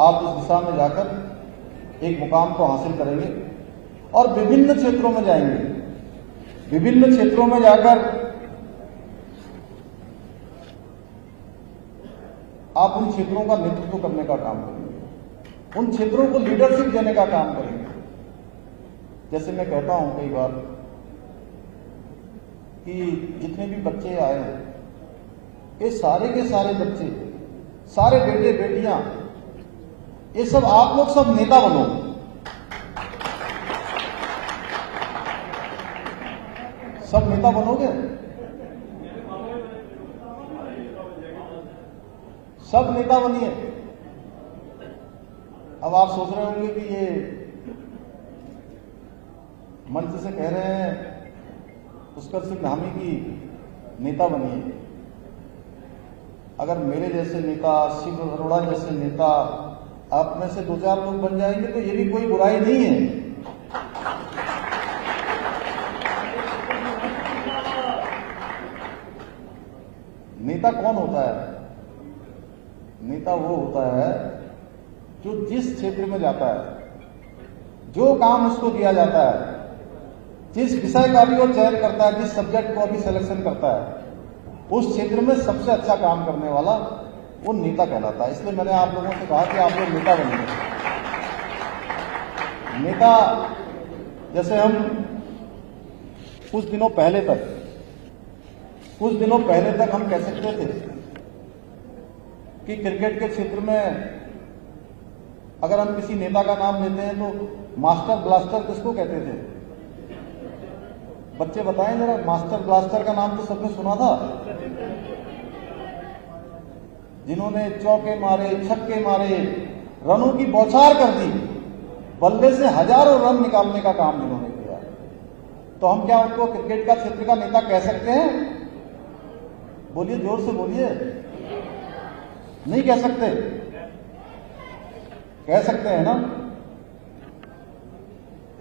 आप उस दिशा में जाकर एक मुकाम को हासिल करेंगे, और विभिन्न क्षेत्रों में जाएंगे। विभिन्न क्षेत्रों में जाकर आप उन क्षेत्रों का नेतृत्व करने का काम करेंगे, उन क्षेत्रों को लीडरशिप देने का काम करेंगे। जैसे मैं कहता हूं कई बार कि जितने भी बच्चे आए हैं, ये सारे के सारे बच्चे, सारे बेटे बेटियां, ये सब आप लोग सब नेता बनो। सब नेता बनोगे, सब नेता बनिए। अब आप सोच रहे होंगे कि ये मंच से कह रहे हैं पुष्कर सिंह धामी की नेता बनिए। अगर मेरे जैसे नेता, शिव अरोड़ा जैसे नेता आप में से 2-4 लोग बन जाएंगे तो ये भी कोई बुराई नहीं है। नेता कौन होता है? नेता वो होता है जो जिस क्षेत्र में जाता है, जो काम उसको दिया जाता है, जिस विषय का भी वो चयन करता है, जिस सब्जेक्ट को अभी सिलेक्शन करता है, उस क्षेत्र में सबसे अच्छा काम करने वाला वो नेता कहलाता है। इसलिए मैंने आप लोगों से कहा कि आप लोग नेता बनिए। नेता जैसे हम कुछ दिनों पहले तक हम कह सकते थे कि क्रिकेट के क्षेत्र में अगर हम किसी नेता का नाम लेते हैं तो मास्टर ब्लास्टर किसको कहते थे? बच्चे बताएं जरा, मास्टर ब्लास्टर का नाम तो सबने सुना था, जिन्होंने चौके मारे, छक्के मारे, रनों की बौछार कर दी, बल्ले से हजारों रन निकालने का काम जिन्होंने किया। तो हम क्या उनको क्रिकेट का क्षेत्र का नेता कह सकते हैं? बोलिए, जोर से बोलिए। नहीं कह सकते? कह सकते हैं ना?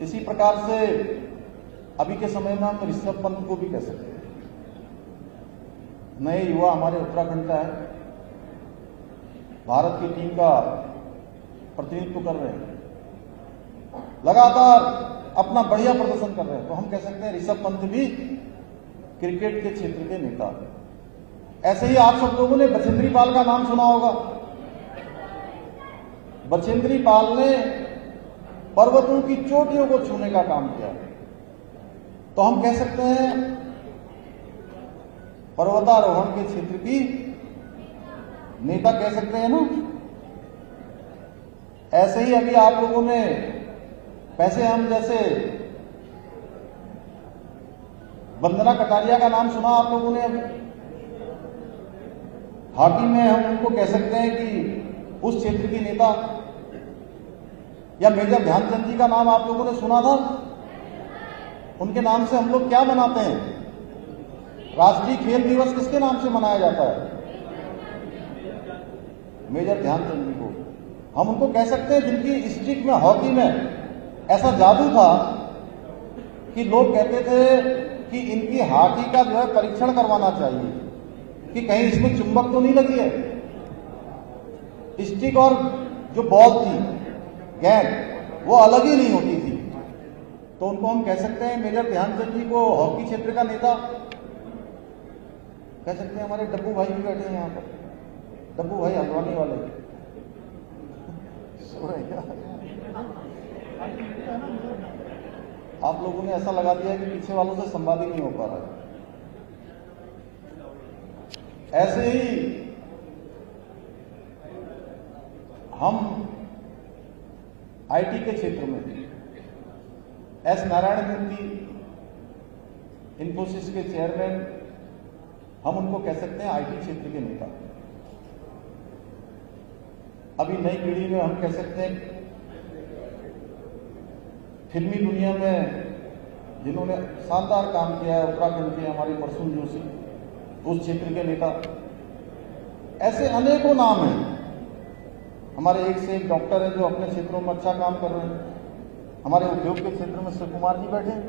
इसी प्रकार से अभी के समय में हम ऋषभ पंत को भी कह सकते हैं। नए युवा हमारे उत्तराखंड का है, भारत की टीम का प्रतिनिधित्व कर रहे हैं, लगातार अपना बढ़िया प्रदर्शन कर रहे हैं। तो हम कह सकते हैं ऋषभ पंत भी क्रिकेट के क्षेत्र के नेता हैं। ऐसे ही आप सब लोगों ने बछेंद्री पाल का नाम सुना होगा। बछेंद्री पाल ने पर्वतों की चोटियों को छूने का काम किया। तो हम कह सकते हैं पर्वतारोहण के क्षेत्र की नेता कह सकते हैं ना। ऐसे ही अभी आप लोगों ने पैसे हम जैसे वंदना कटारिया का नाम सुना आप लोगों ने अभी। हॉकी में हम उनको कह सकते हैं कि उस क्षेत्र की नेता, या मेजर ध्यानचंद जी का नाम आप लोगों ने सुना था। उनके नाम से हम लोग क्या मनाते हैं? राष्ट्रीय खेल दिवस किसके नाम से मनाया जाता है? मेजर ध्यानचंद जी को हम उनको कह सकते हैं जिनकी स्ट्रिक में, हॉकी में ऐसा जादू था कि लोग कहते थे कि इनकी हॉकी का जो है परीक्षण करवाना चाहिए कि कहीं इसमें चुंबक तो नहीं लगी है। स्टिक और जो बॉल थी, गेंद, वो अलग ही नहीं होती थी। तो उनको हम कह सकते हैं, मेजर ध्यानचंद जी को हॉकी क्षेत्र का नेता कह सकते हैं। हमारे डब्बू भाई भी बैठे हैं यहाँ पर, डब्बू भाई हल्द्वानी वाले। आप लोगों ने ऐसा लगा दिया कि पीछे वालों से संवाद ही नहीं हो पा रहा है। ऐसे ही हम आईटी के क्षेत्र में एस नारायण मूर्ति, इन्फोसिस के चेयरमैन, हम उनको कह सकते हैं आईटी क्षेत्र के नेता। अभी नई पीढ़ी में हम कह सकते हैं फिल्मी दुनिया में जिन्होंने शानदार काम किया है, उत्तराखंड के हमारे प्रसून जोशी, उस क्षेत्र के नेता। ऐसे अनेकों नाम हैं। हमारे एक से एक डॉक्टर हैं जो अपने क्षेत्रों में अच्छा काम कर रहे हैं। हमारे उद्योग के क्षेत्र में शिव कुमार जी बैठे हैं,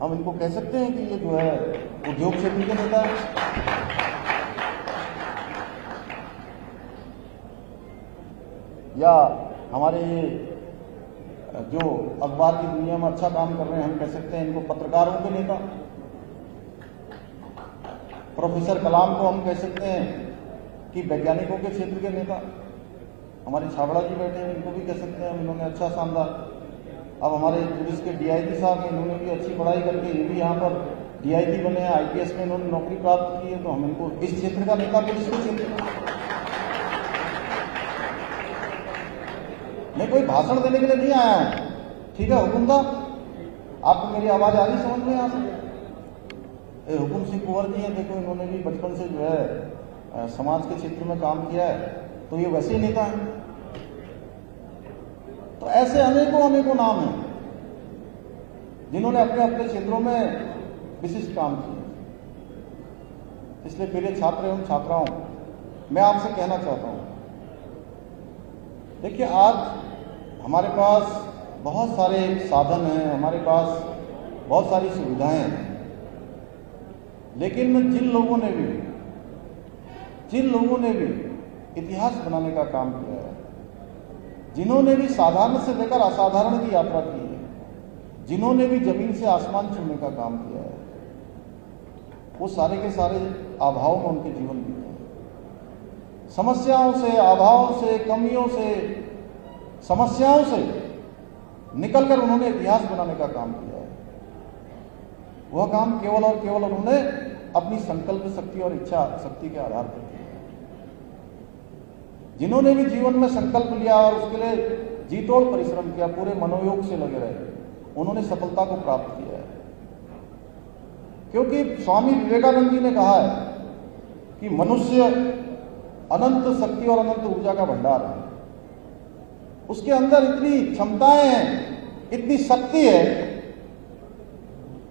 हम इनको कह सकते हैं कि ये जो है उद्योग क्षेत्र के नेता है। या हमारे जो अखबार की दुनिया में अच्छा काम कर रहे हैं, हम कह सकते हैं इनको पत्रकारों के नेता। प्रोफेसर कलाम को हम कह सकते हैं कि वैज्ञानिकों के क्षेत्र के नेता। हमारे छाबड़ा जी बैठे हैं, इनको भी कह सकते हैं हम, इन्होंने अच्छा शानदार। अब हमारे पुलिस के डीआईजी साहब हैं, इन्होंने भी अच्छी पढ़ाई करके ये भी यहाँ पर डीआईजी बने हैं, आईपीएस में इन्होंने नौकरी प्राप्त की है। तो हम इनको इस क्षेत्र का नेता, पुलिस के क्षेत्र का। मैं कोई भाषण देने के लिए नहीं आया हूं, ठीक है हुकुमदार? आपको मेरी आवाज आ रही समझ में यहाँ से? हुकुम सिंह कुंवर जी हैं, देखो इन्होंने भी बचपन से जो है समाज के क्षेत्र में काम किया है, तो ये वैसे ही नेता हैं। तो ऐसे अनेकों अनेकों नाम हैं जिन्होंने अपने अपने क्षेत्रों में विशिष्ट काम किए। इसलिए प्रिय छात्र एवं छात्राओं, मैं आपसे कहना चाहता हूं, देखिए आज हमारे पास बहुत सारे साधन हैं, हमारे पास बहुत सारी सुविधाएं हैं, लेकिन जिन लोगों ने भी इतिहास बनाने का काम किया है, जिन्होंने भी साधारण से लेकर असाधारण की यात्रा की है, जिन्होंने भी जमीन से आसमान छूने का काम किया है, वो सारे के सारे अभावों में उनके जीवन बीते हैं। समस्याओं से, अभावों से, कमियों से, समस्याओं से निकलकर उन्होंने इतिहास बनाने का काम किया है। वह काम केवल और केवल उन्होंने अपनी संकल्प शक्ति और इच्छा शक्ति के आधार पर किया। जिन्होंने भी जीवन में संकल्प लिया और उसके लिए जीतोड़ परिश्रम किया, पूरे मनोयोग से लगे रहे, उन्होंने सफलता को प्राप्त किया है। क्योंकि स्वामी विवेकानंद जी ने कहा है कि मनुष्य अनंत शक्ति और अनंत ऊर्जा का भंडार है। उसके अंदर इतनी क्षमताएं हैं, इतनी शक्ति है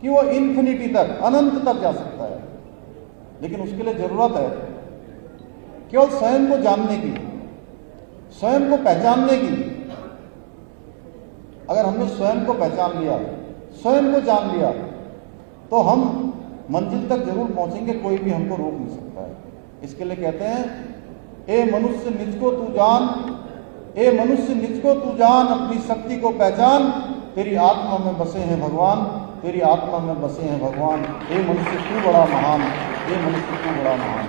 कि वो इन्फिनिटी तक, अनंत तक जा सकता है। लेकिन उसके लिए जरूरत है केवल स्वयं को जानने की, स्वयं को पहचानने की। अगर हमने स्वयं को पहचान लिया, स्वयं को जान लिया, तो हम मंजिल तक जरूर पहुंचेंगे, कोई भी हमको रोक नहीं सकता है। इसके लिए कहते हैं, ए मनुष्य निज को तू जान, ए मनुष्य निज को तू जान, अपनी शक्ति को पहचान, तेरी आत्मा में बसे हैं भगवान, तेरी आत्मा में बसे हैं भगवान। ए मनुष्य तू बड़ा महान, ए मनुष्य तू बड़ा महान।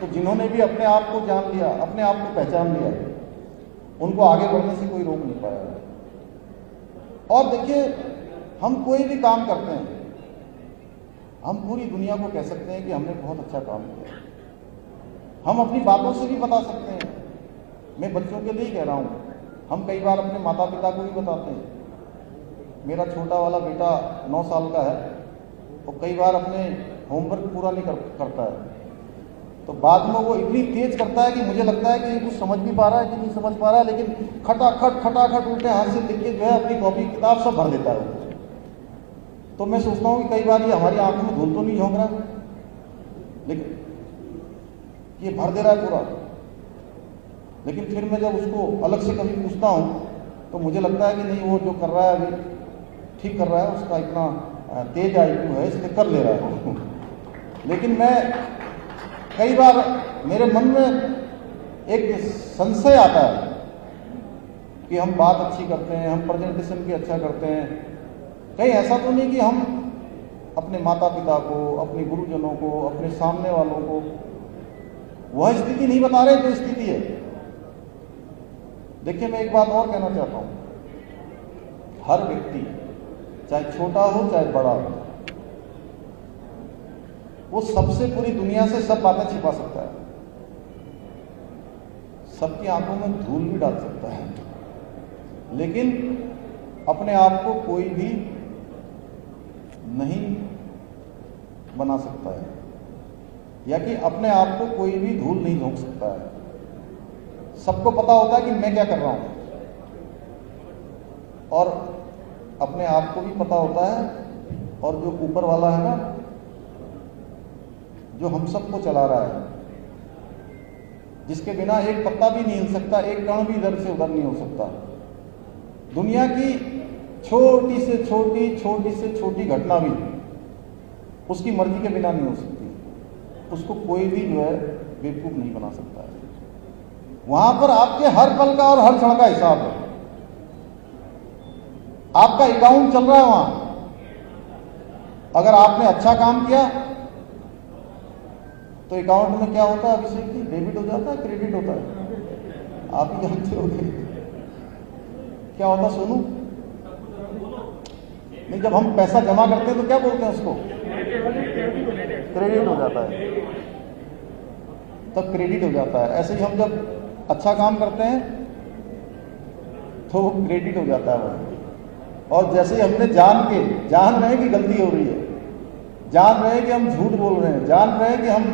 तो जिन्होंने भी अपने आप को जान लिया, अपने आप को पहचान लिया, उनको आगे बढ़ने से कोई रोक नहीं पाया। और देखिए, हम कोई भी काम करते हैं, हम पूरी दुनिया को कह सकते हैं कि हमने बहुत अच्छा काम किया। हम अपनी बातों से भी बता सकते हैं। मैं बच्चों के लिए ही कह रहा हूँ, हम कई बार अपने माता पिता को भी बताते हैं। मेरा छोटा वाला बेटा 9 साल का है, वो कई बार अपने होमवर्क पूरा नहीं करता है, तो बाद में वो इतनी तेज करता है कि मुझे लगता है कि ये कुछ समझ भी पा रहा है कि नहीं समझ पा रहा है, लेकिन खटाखट उल्टे हाथ से लिख के जो है अपनी कॉपी किताब सब भर देता है वो। तो मैं सोचता हूँ कि कई बार ये हमारी आंखों में धूल तो नहीं झोंक रहा, लेकिन ये भर दे रहा है पूरा। लेकिन फिर मैं जब उसको अलग से कभी पूछता हूँ तो मुझे लगता है कि नहीं, वो जो कर रहा है अभी ठीक कर रहा है, उसका इतना तेज IQ है इसलिए कर ले रहा है। लेकिन मैं कई बार मेरे मन में एक संशय आता है कि हम बात अच्छी करते हैं, हम प्रेजेंटेशन भी अच्छा करते हैं, कहीं ऐसा तो नहीं कि हम अपने माता पिता को, अपने गुरुजनों को, अपने सामने वालों को वह स्थिति नहीं बता रहे जो स्थिति है। देखिए, मैं एक बात और कहना चाहता हूं, हर व्यक्ति चाहे छोटा हो चाहे बड़ा हो, वो सबसे पूरी दुनिया से सब बातें छिपा सकता है, सबकी आंखों में धूल भी डाल सकता है, लेकिन अपने आप को कोई भी नहीं बना सकता है, या कि अपने आप को कोई भी धूल नहीं झोंक सकता है। सबको पता होता है कि मैं क्या कर रहा हूं, और अपने आप को भी पता होता है, और जो ऊपर वाला है ना, जो हम सबको चला रहा है, जिसके बिना एक पत्ता भी नहीं हिल सकता, एक कण भी इधर से उधर नहीं हो सकता, दुनिया की छोटी से छोटी घटना भी उसकी मर्जी के बिना नहीं हो सकती, उसको कोई भी जो है बेवकूफ नहीं बना सकता है। वहां पर आपके हर पल का और हर क्षण का हिसाब है, आपका अकाउंट चल रहा है वहां। अगर आपने अच्छा काम किया तो अकाउंट में क्या होता है अभिषेक जी? डेबिट हो जाता है, क्रेडिट होता है, आप ही जानते होंगे क्या होता सोनू? नहीं, जब हम पैसा जमा करते हैं तो क्या बोलते हैं उसको? क्रेडिट हो जाता है, तब क्रेडिट हो जाता है। ऐसे ही हम जब अच्छा काम करते हैं तो वो क्रेडिट हो जाता है वो। और जैसे ही हमने जान रहे हैं कि गलती हो रही है, जान रहे हैं कि हम झूठ बोल रहे हैं, जान रहे हैं कि हम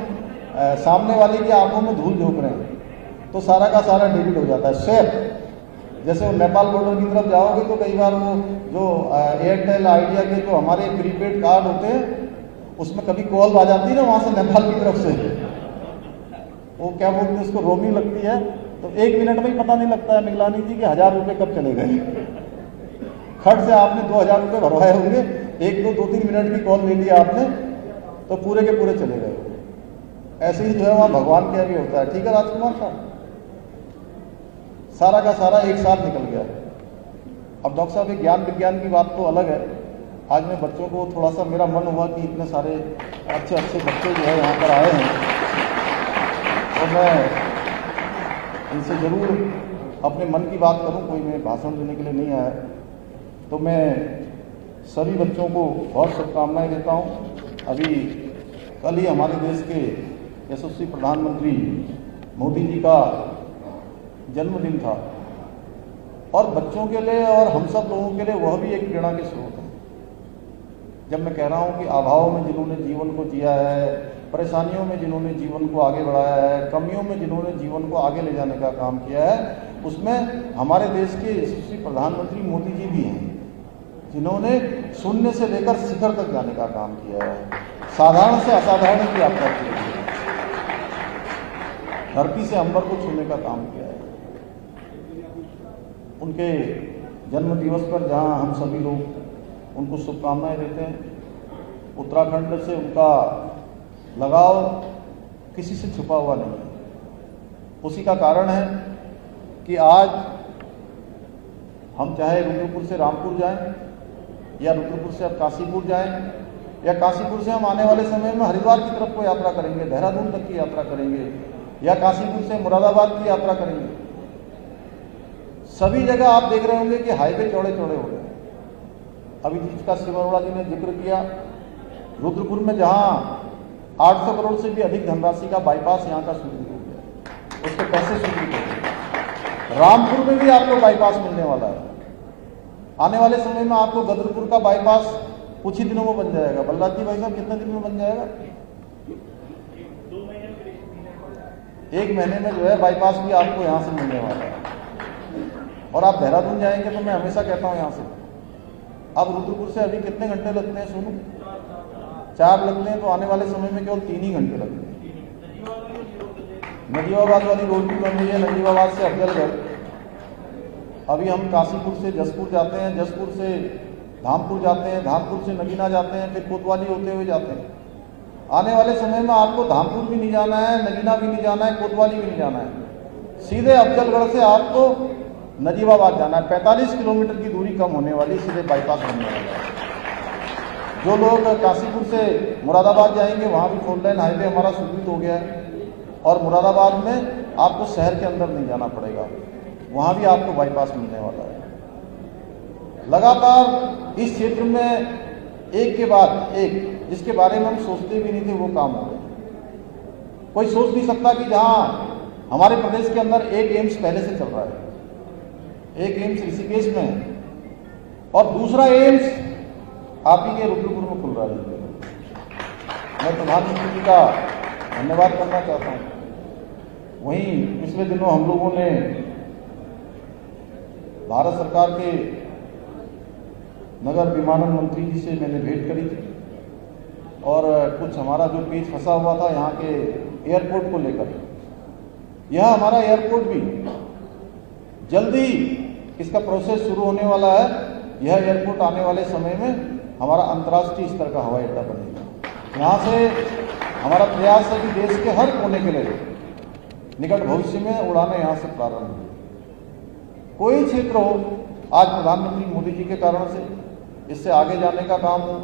सामने वाले की आंखों में धूल झोंक रहे हैं, तो सारा का सारा डेबिट हो जाता है। शेयर जैसे वो नेपाल बॉर्डर की तरफ जाओगे तो कई बार वो जो एयरटेल आइडिया के जो हमारे प्रीपेड कार्ड होते हैं उसमें कभी कॉल आ जाती है ना वहां से नेपाल की तरफ से, वो क्या बोलते हैं उसको, रोमिंग लगती है, तो 1 मिनट में ही पता नहीं लगता है मिगलानी जी के 1000 रुपये कब चले गए। खट से आपने 2000 रुपये भरवाए होंगे, 2-3 मिनट की कॉल ले लिया आपने तो पूरे के पूरे चले गए। ऐसे ही जो है वहां भगवान के भी होता है। ठीक है राजकुमार साहब, सारा का सारा एक साथ निकल गया। अब डॉक्टर साहब, ज्ञान विज्ञान की बात तो अलग है। आज मैं बच्चों को थोड़ा सा, मेरा मन हुआ कि इतने सारे अच्छे बच्चे जो है यहाँ पर आए हैं, तो मैं इनसे जरूर अपने मन की बात करूं, कोई मैं भाषण देने के लिए नहीं आया। तो मैं सभी बच्चों को बहुत शुभकामनाएं देता हूं। अभी कल ही हमारे देश के यशस्वी प्रधानमंत्री मोदी जी का जन्मदिन था, और बच्चों के लिए और हम सब लोगों के लिए वह भी एक प्रेरणा के स्रोत है। जब मैं कह रहा हूं कि अभाव में जिन्होंने जीवन को जिया है, परेशानियों में जिन्होंने जीवन को आगे बढ़ाया है, कमियों में जिन्होंने जीवन को आगे ले जाने का काम किया है, उसमें हमारे देश के यशस्वी प्रधानमंत्री मोदी जी भी हैं, जिन्होंने शून्य से लेकर शिखर तक जाने का काम किया है, साधारण से असाधारण की यात्रा की है, धरती से अंबर को छूने का काम किया है। उनके जन्म दिवस पर जहां हम सभी लोग उनको शुभकामनाएं देते हैं, उत्तराखंड से उनका लगाव किसी से छुपा हुआ नहीं है। उसी का कारण है कि आज हम चाहे रुद्रपुर से रामपुर जाएं, या रुद्रपुर से अब काशीपुर जाएं, या काशीपुर से हम आने वाले समय में हरिद्वार की तरफ को यात्रा करेंगे, देहरादून तक की यात्रा करेंगे, या काशीपुर से मुरादाबाद की यात्रा करेंगे, सभी जगह आप देख रहे होंगे कि हाईवे चौड़े चौड़े हो रहे हैं। अभी जिसका सिमरोड़ा जी ने जिक्र किया, रुद्रपुर में जहां 800 करोड़ से भी अधिक धनराशि का बाईपास यहाँ का शुरू हो गया, उसके पैसे स्वीकृत होंगे। रामपुर में भी आपको बाईपास मिलने वाला है। आने वाले समय में आपको गदरपुर का बाईपास कुछ ही दिनों में बन जाएगा। बलराज जी भाई साहब, कितने दिन में बन जाएगा? 1 महीने में जो है बाईपास भी आपको यहाँ से मिलने वाला है। और आप देहरादून जाएंगे तो मैं हमेशा कहता हूँ यहाँ से, अब रुद्रपुर से अभी कितने घंटे लगते हैं सोनू? 4 लगते हैं, तो आने वाले समय में केवल 3 ही घंटे लगते हैं। नजीबाबाद वाली रोड भी बन रही है, नजीबाबाद से अफजलगढ़। अभी हम काशीपुर से जसपुर जाते हैं, जसपुर से धामपुर जाते हैं, धामपुर से नगीना जाते हैं, फिर कोतवाली होते हुए जाते हैं। आने वाले समय में आपको धामपुर भी नहीं जाना है, नगीना भी नहीं जाना है, कोतवाली भी नहीं जाना है, सीधे अफजलगढ़ से आपको नजीबाबाद जाना है। 45 किलोमीटर की दूरी कम होने वाली, सीधे बाईपास बनने वाला है। जो लोग काशीपुर से मुरादाबाद जाएंगे, वहाँ भी 4 लेन हाईवे हमारा स्वीकृत हो गया है। और मुरादाबाद में आपको शहर के अंदर नहीं जाना पड़ेगा, वहाँ भी आपको बाईपास मिलने वाला है। लगातार इस क्षेत्र में एक के बाद एक, जिसके बारे में हम सोचते भी नहीं थे, वो काम हो गए। कोई सोच नहीं सकता कि जहाँ हमारे प्रदेश के अंदर एक एम्स पहले से चल रहा है, एक एम्स ऋषिकेश में है और दूसरा एम्स आप ही के रुद्रपुर में खुल रहा है। मैं प्रधानमंत्री जी का धन्यवाद करना चाहता हूँ। वहीं पिछले दिनों हम लोगों ने भारत सरकार के नगर विमानन मंत्री जी से मैंने भेंट करी थी और कुछ हमारा जो पेच फंसा हुआ था यहाँ के एयरपोर्ट को लेकर, यह हमारा एयरपोर्ट भी जल्दी इसका प्रोसेस शुरू होने वाला है। यह एयरपोर्ट आने वाले समय में हमारा अंतर्राष्ट्रीय स्तर का हवाई अड्डा बनेगा। यहाँ से हमारा प्रयास है कि देश के हर कोने के लिए निकट भविष्य में उड़ानें यहाँ से प्रारंभ हो। कोई क्षेत्र हो, आज प्रधानमंत्री मोदी जी के कारण से इससे आगे जाने का काम हो,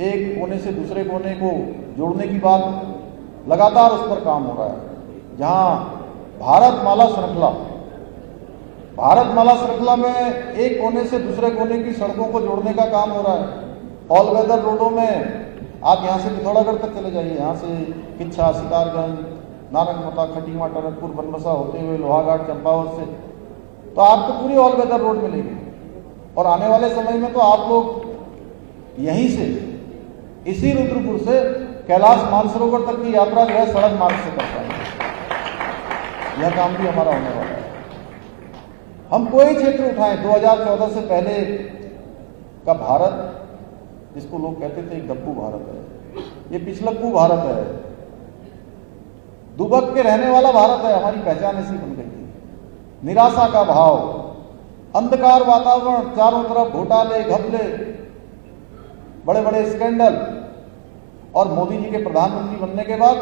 एक कोने से दूसरे कोने को जोड़ने की बात लगातार उस पर काम हो रहा है। जहाँ भारतमाला श्रृंखला में एक कोने से दूसरे कोने की सड़कों को जोड़ने का काम हो रहा है। ऑल वेदर रोडों में आप यहाँ से पिथौरागढ़ तक चले जाइए, यहाँ से किच्छा, सितारगंज, नारंगमता, खटीमा, टनकपुर, बनबसा होते हुए लोहाघाट, चंपावत से, तो आपको पूरी ऑल वेदर रोड मिलेगी। और आने वाले समय में तो आप लोग यहीं से, इसी रुद्रपुर से कैलाश मानसरोवर तक की यात्रा जो है सड़क मार्ग से कर पाएंगे। यह काम भी हमारा होने वाला है। हम कोई क्षेत्र उठाएं, 2014 से पहले का भारत, जिसको लोग कहते थे एक डब्बू भारत है, ये पिछलग्गू भारत है, दुबक के रहने वाला भारत है। हमारी पहचान ऐसी बन गई थी। निराशा का भाव, अंधकार वातावरण, चारों तरफ घोटाले, घपले, बड़े बड़े स्कैंडल। और मोदी जी के प्रधानमंत्री बनने के बाद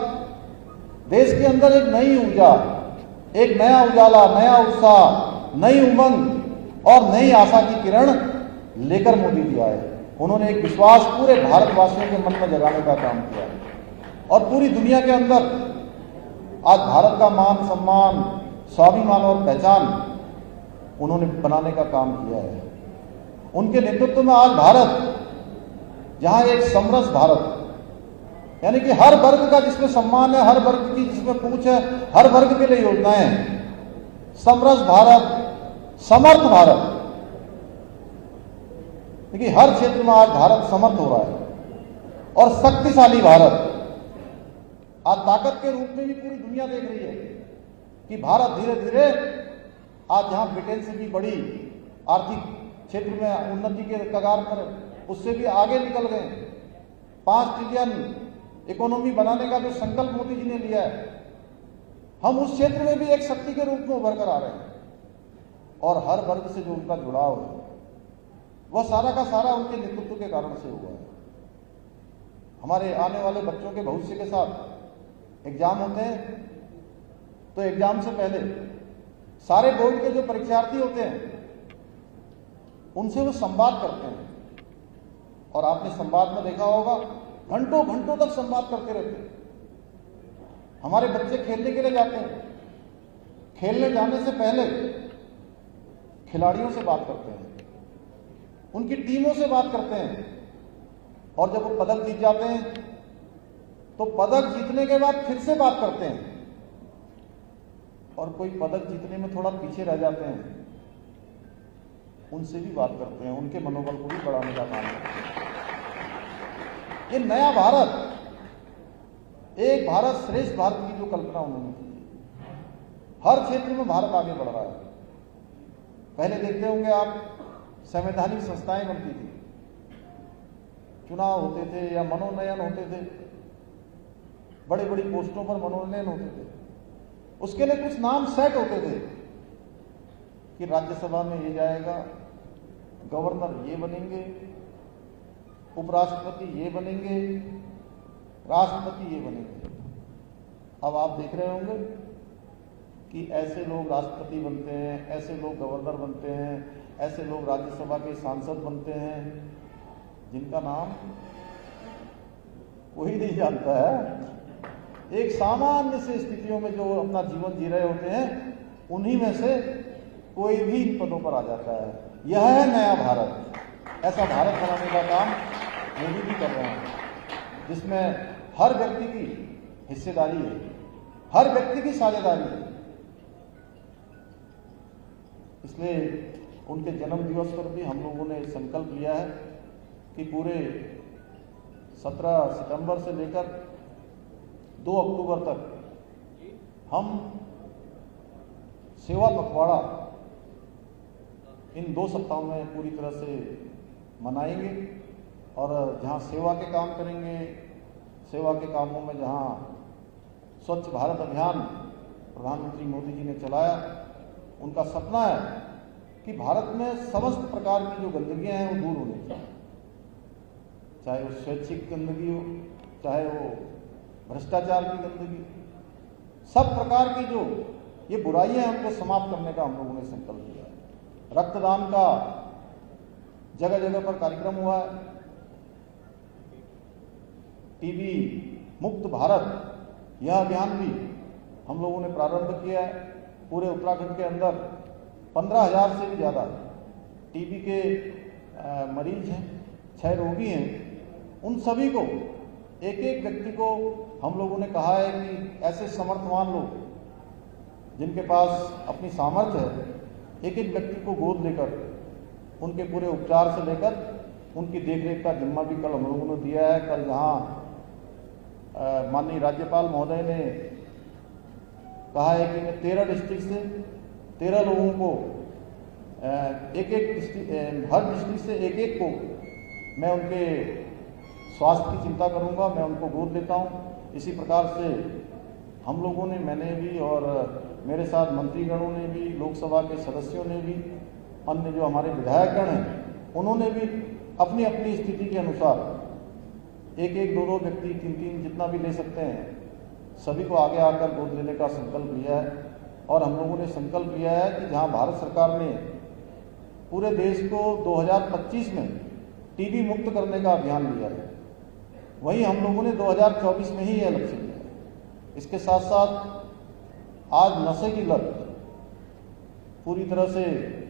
देश के अंदर एक नई ऊर्जा, एक नया उजाला, नया उत्साह, नई उमंग और नई आशा की किरण लेकर मोदी जी आए। उन्होंने एक विश्वास पूरे भारतवासियों के मन में जगाने का काम किया और पूरी दुनिया के अंदर आज भारत का मान सम्मान, स्वाभिमान और पहचान उन्होंने बनाने का काम किया है। उनके नेतृत्व में आज भारत, जहां एक समरस भारत, यानी कि हर वर्ग का जिसमें सम्मान है, हर वर्ग की जिसमें पहुंच है, हर वर्ग के लिए योजनाएं, समरस भारत, समर्थ भारत। देखिए हर क्षेत्र में आज भारत समर्थ हो रहा है और शक्तिशाली भारत आज ताकत के रूप में भी पूरी दुनिया देख रही है कि भारत धीरे धीरे आज जहां ब्रिटेन से भी बड़ी आर्थिक क्षेत्र में उन्नति के कगार पर, उससे भी आगे निकल गए। 5 ट्रिलियन इकोनॉमी बनाने का जो संकल्प मोदी जी ने लिया है, हम उस क्षेत्र में भी एक शक्ति के रूप में उभर कर आ रहे हैं। और हर वर्ग से जो उनका जुड़ाव है वह सारा का सारा उनके नेतृत्व के कारण से हुआ है। हमारे आने वाले बच्चों के भविष्य के साथ एग्जाम होते हैं, तो एग्जाम से पहले सारे बोर्ड के जो परीक्षार्थी होते हैं उनसे वो संवाद करते हैं। और आपने संवाद में देखा होगा, घंटों घंटों तक संवाद करते रहते हैं। हमारे बच्चे खेलने के लिए जाते हैं, खेलने जाने से पहले खिलाड़ियों से बात करते हैं, उनकी टीमों से बात करते हैं। और जब वो पदक जीत जाते हैं तो पदक जीतने के बाद फिर से बात करते हैं। और कोई पदक जीतने में थोड़ा पीछे रह जाते हैं, उनसे भी बात करते हैं, उनके मनोबल को भी बढ़ाने का काम करते हैं। ये नया भारत, एक भारत श्रेष्ठ भारत की जो कल्पना उन्होंने की, हर क्षेत्र में भारत आगे बढ़ रहा है। पहले देखते होंगे आप, संवैधानिक संस्थाएं बनती थी, चुनाव होते थे या मनोनयन होते थे, बड़ी बड़ी पोस्टों पर मनोनयन होते थे, उसके लिए कुछ नाम सेट होते थे कि राज्यसभा में ये जाएगा, गवर्नर ये बनेंगे, उपराष्ट्रपति ये बनेंगे, राष्ट्रपति ये बनेंगे। अब आप देख रहे होंगे कि ऐसे लोग राष्ट्रपति बनते हैं, ऐसे लोग गवर्नर बनते हैं, ऐसे लोग राज्यसभा के सांसद बनते हैं, जिनका नाम कोई नहीं जानता है। एक सामान्य से स्थितियों में जो अपना जीवन जी रहे होते हैं, उन्हीं में से कोई भी इन पदों पर आ जाता है। यह है नया भारत। ऐसा भारत बनाने का काम मोदी भी कर रहे हैं, जिसमें हर व्यक्ति की हिस्सेदारी है, हर व्यक्ति की साझेदारी है। इसलिए उनके जन्म दिवस पर भी हम लोगों ने संकल्प लिया है कि पूरे 17 सितंबर से लेकर 2 अक्टूबर तक हम सेवा पखवाड़ा इन 2 सप्ताहों में पूरी तरह से मनाएंगे और जहां सेवा के काम करेंगे, सेवा के कामों में जहां स्वच्छ भारत अभियान प्रधानमंत्री मोदी जी ने चलाया, उनका सपना है कि भारत में समस्त प्रकार की जो गंदगियां हैं वो दूर होनी चाहिए, चाहे वो स्वैच्छिक गंदगी हो, चाहे वो भ्रष्टाचार की गंदगी, सब प्रकार की जो ये बुराइयां हैं उनको समाप्त करने का हम लोगों ने संकल्प लिया है। रक्तदान का जगह जगह पर कार्यक्रम हुआ है। टीबी मुक्त भारत यह अभियान भी हम लोगों ने प्रारंभ किया है। पूरे उत्तराखंड के अंदर 15,000 से भी ज़्यादा टीबी के मरीज हैं, 6 रोगी हैं। उन सभी को एक एक व्यक्ति को हम लोगों ने कहा है कि ऐसे समर्थवान लोग जिनके पास अपनी सामर्थ्य है, एक एक व्यक्ति को गोद लेकर उनके पूरे उपचार से लेकर उनकी देखरेख का जिम्मा भी कल हम लोगों ने दिया है। कल जहाँ माननीय राज्यपाल महोदय ने कहा है कि मैं 13 डिस्ट्रिक्ट से 13 लोगों को एक एक हर डिस्ट्रिक्ट से एक एक को मैं उनके स्वास्थ्य की चिंता करूंगा, मैं उनको गोद लेता हूं। इसी प्रकार से हम लोगों ने, मैंने भी और मेरे साथ मंत्रीगणों ने भी, लोकसभा के सदस्यों ने भी, अन्य जो हमारे विधायकगण हैं उन्होंने भी अपनी अपनी स्थिति के अनुसार एक एक 2-2 व्यक्ति 3-3 जितना भी ले सकते हैं, सभी को आगे आकर गोद लेने का संकल्प लिया है। और हम लोगों ने संकल्प लिया है कि जहां भारत सरकार ने पूरे देश को 2025 में टीबी मुक्त करने का अभियान लिया है, वहीं हम लोगों ने 2024 में ही यह लक्ष्य लिया है। इसके साथ साथ आज नशे की लत पूरी तरह से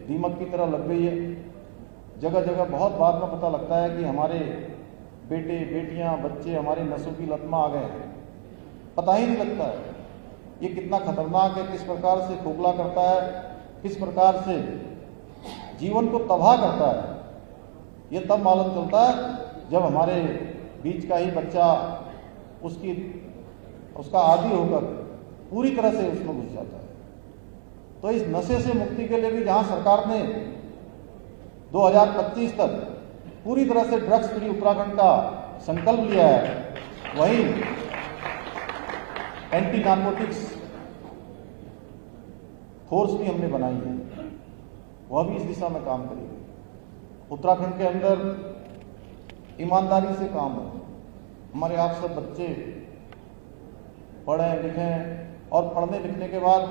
दीमक की तरह लग गई है। जगह जगह बहुत बाद में पता लगता है कि हमारे बेटे बेटियां बच्चे हमारे नशों की लत में आ गए हैं, पता ही नहीं लगता है ये कितना खतरनाक है, किस प्रकार से खोखला करता है, किस प्रकार से जीवन को तबाह करता है। ये तब मालूम चलता है जब हमारे बीच का ही बच्चा उसका आदी होकर पूरी तरह से उसमें घुस जाता है। तो इस नशे से मुक्ति के लिए भी जहां सरकार ने 2025 तक पूरी तरह से ड्रग्स फ्री उत्तराखंड का संकल्प लिया है, वहीं एंटी नार्कोटिक्स फोर्स भी हमने बनाई है, वह भी इस दिशा में काम करेगी। उत्तराखंड के अंदर ईमानदारी से काम हो। हमारे आप सब बच्चे पढ़ें लिखें और पढ़ने लिखने के बाद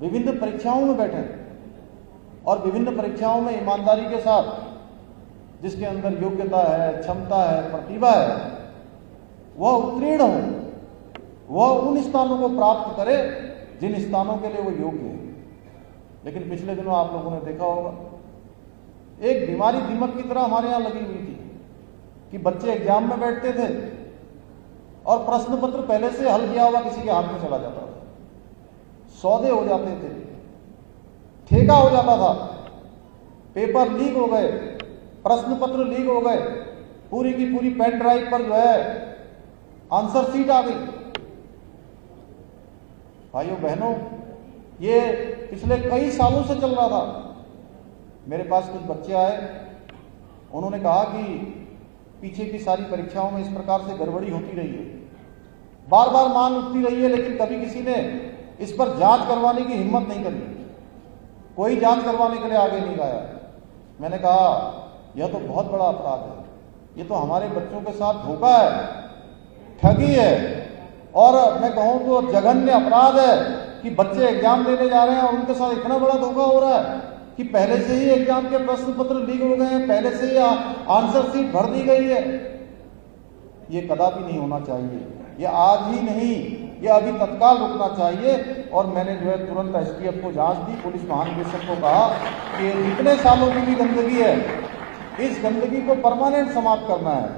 विभिन्न परीक्षाओं में बैठें और विभिन्न परीक्षाओं में ईमानदारी के साथ जिसके अंदर योग्यता है, क्षमता है, प्रतिभा है, वह उत्तीर्ण हो, वह उन स्थानों को प्राप्त करे जिन स्थानों के लिए वो योग्य है। लेकिन पिछले दिनों आप लोगों ने देखा होगा एक बीमारी दीमक की तरह हमारे यहाँ लगी हुई थी कि बच्चे एग्जाम में बैठते थे और प्रश्न पत्र पहले से हल किया हुआ किसी के हाथ में चला जाता था। सौदे हो जाते थे, ठेका हो जाता था, पेपर लीक हो गए, प्रश्न पत्र लीक हो गए, पूरी की पूरी पेन ड्राइव पर जो है आंसर शीट आ गई। भाइयों बहनों, ये पिछले कई सालों से चल रहा था। मेरे पास कुछ बच्चे आए, उन्होंने कहा कि पीछे की सारी परीक्षाओं में इस प्रकार से गड़बड़ी होती रही है, बार बार मांग उठती रही है, लेकिन कभी किसी ने इस पर जांच करवाने की हिम्मत नहीं करी, कोई जांच करवाने के लिए आगे नहीं आया। मैंने कहा यह तो बहुत बड़ा अपराध है, ये तो हमारे बच्चों के साथ धोखा है, ठगी है, और मैं कहूं तो जघन्य अपराध है कि बच्चे एग्जाम देने जा रहे हैं और उनके साथ इतना बड़ा धोखा हो रहा है कि पहले से ही एग्जाम के प्रश्न पत्र लीक हो गए हैं, पहले से ही आंसर शीट भर दी गई है। ये कदापि नहीं होना चाहिए, ये आज ही नहीं, ये अभी तत्काल रुकना चाहिए। और मैंने जो है तुरंत एसटीएफ को जांच दी, पुलिस महानिदेशक को कहा कि जितने सालों की भी गंदगी है, इस गंदगी को परमानेंट समाप्त करना है।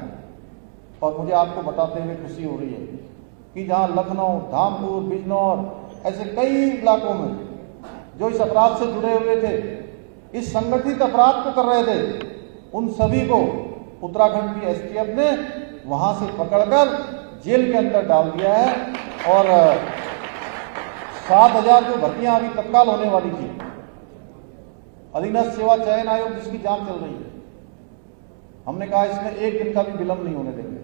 और मुझे आपको बताते हुए खुशी हो रही है कि जहां लखनऊ, धामपुर, बिजनौर ऐसे कई इलाकों में जो इस अपराध से जुड़े हुए थे, इस संगठित अपराध को कर रहे थे, उन सभी को उत्तराखंड की एसटीएफ ने वहां से पकड़कर जेल के अंदर डाल दिया है। और 7,000 जो भर्तियां अभी तत्काल होने वाली थी, अधीनस्थ सेवा चयन आयोग जिसकी जांच चल रही है, हमने कहा इसमें एक दिन का भी विलंब नहीं होने देंगे,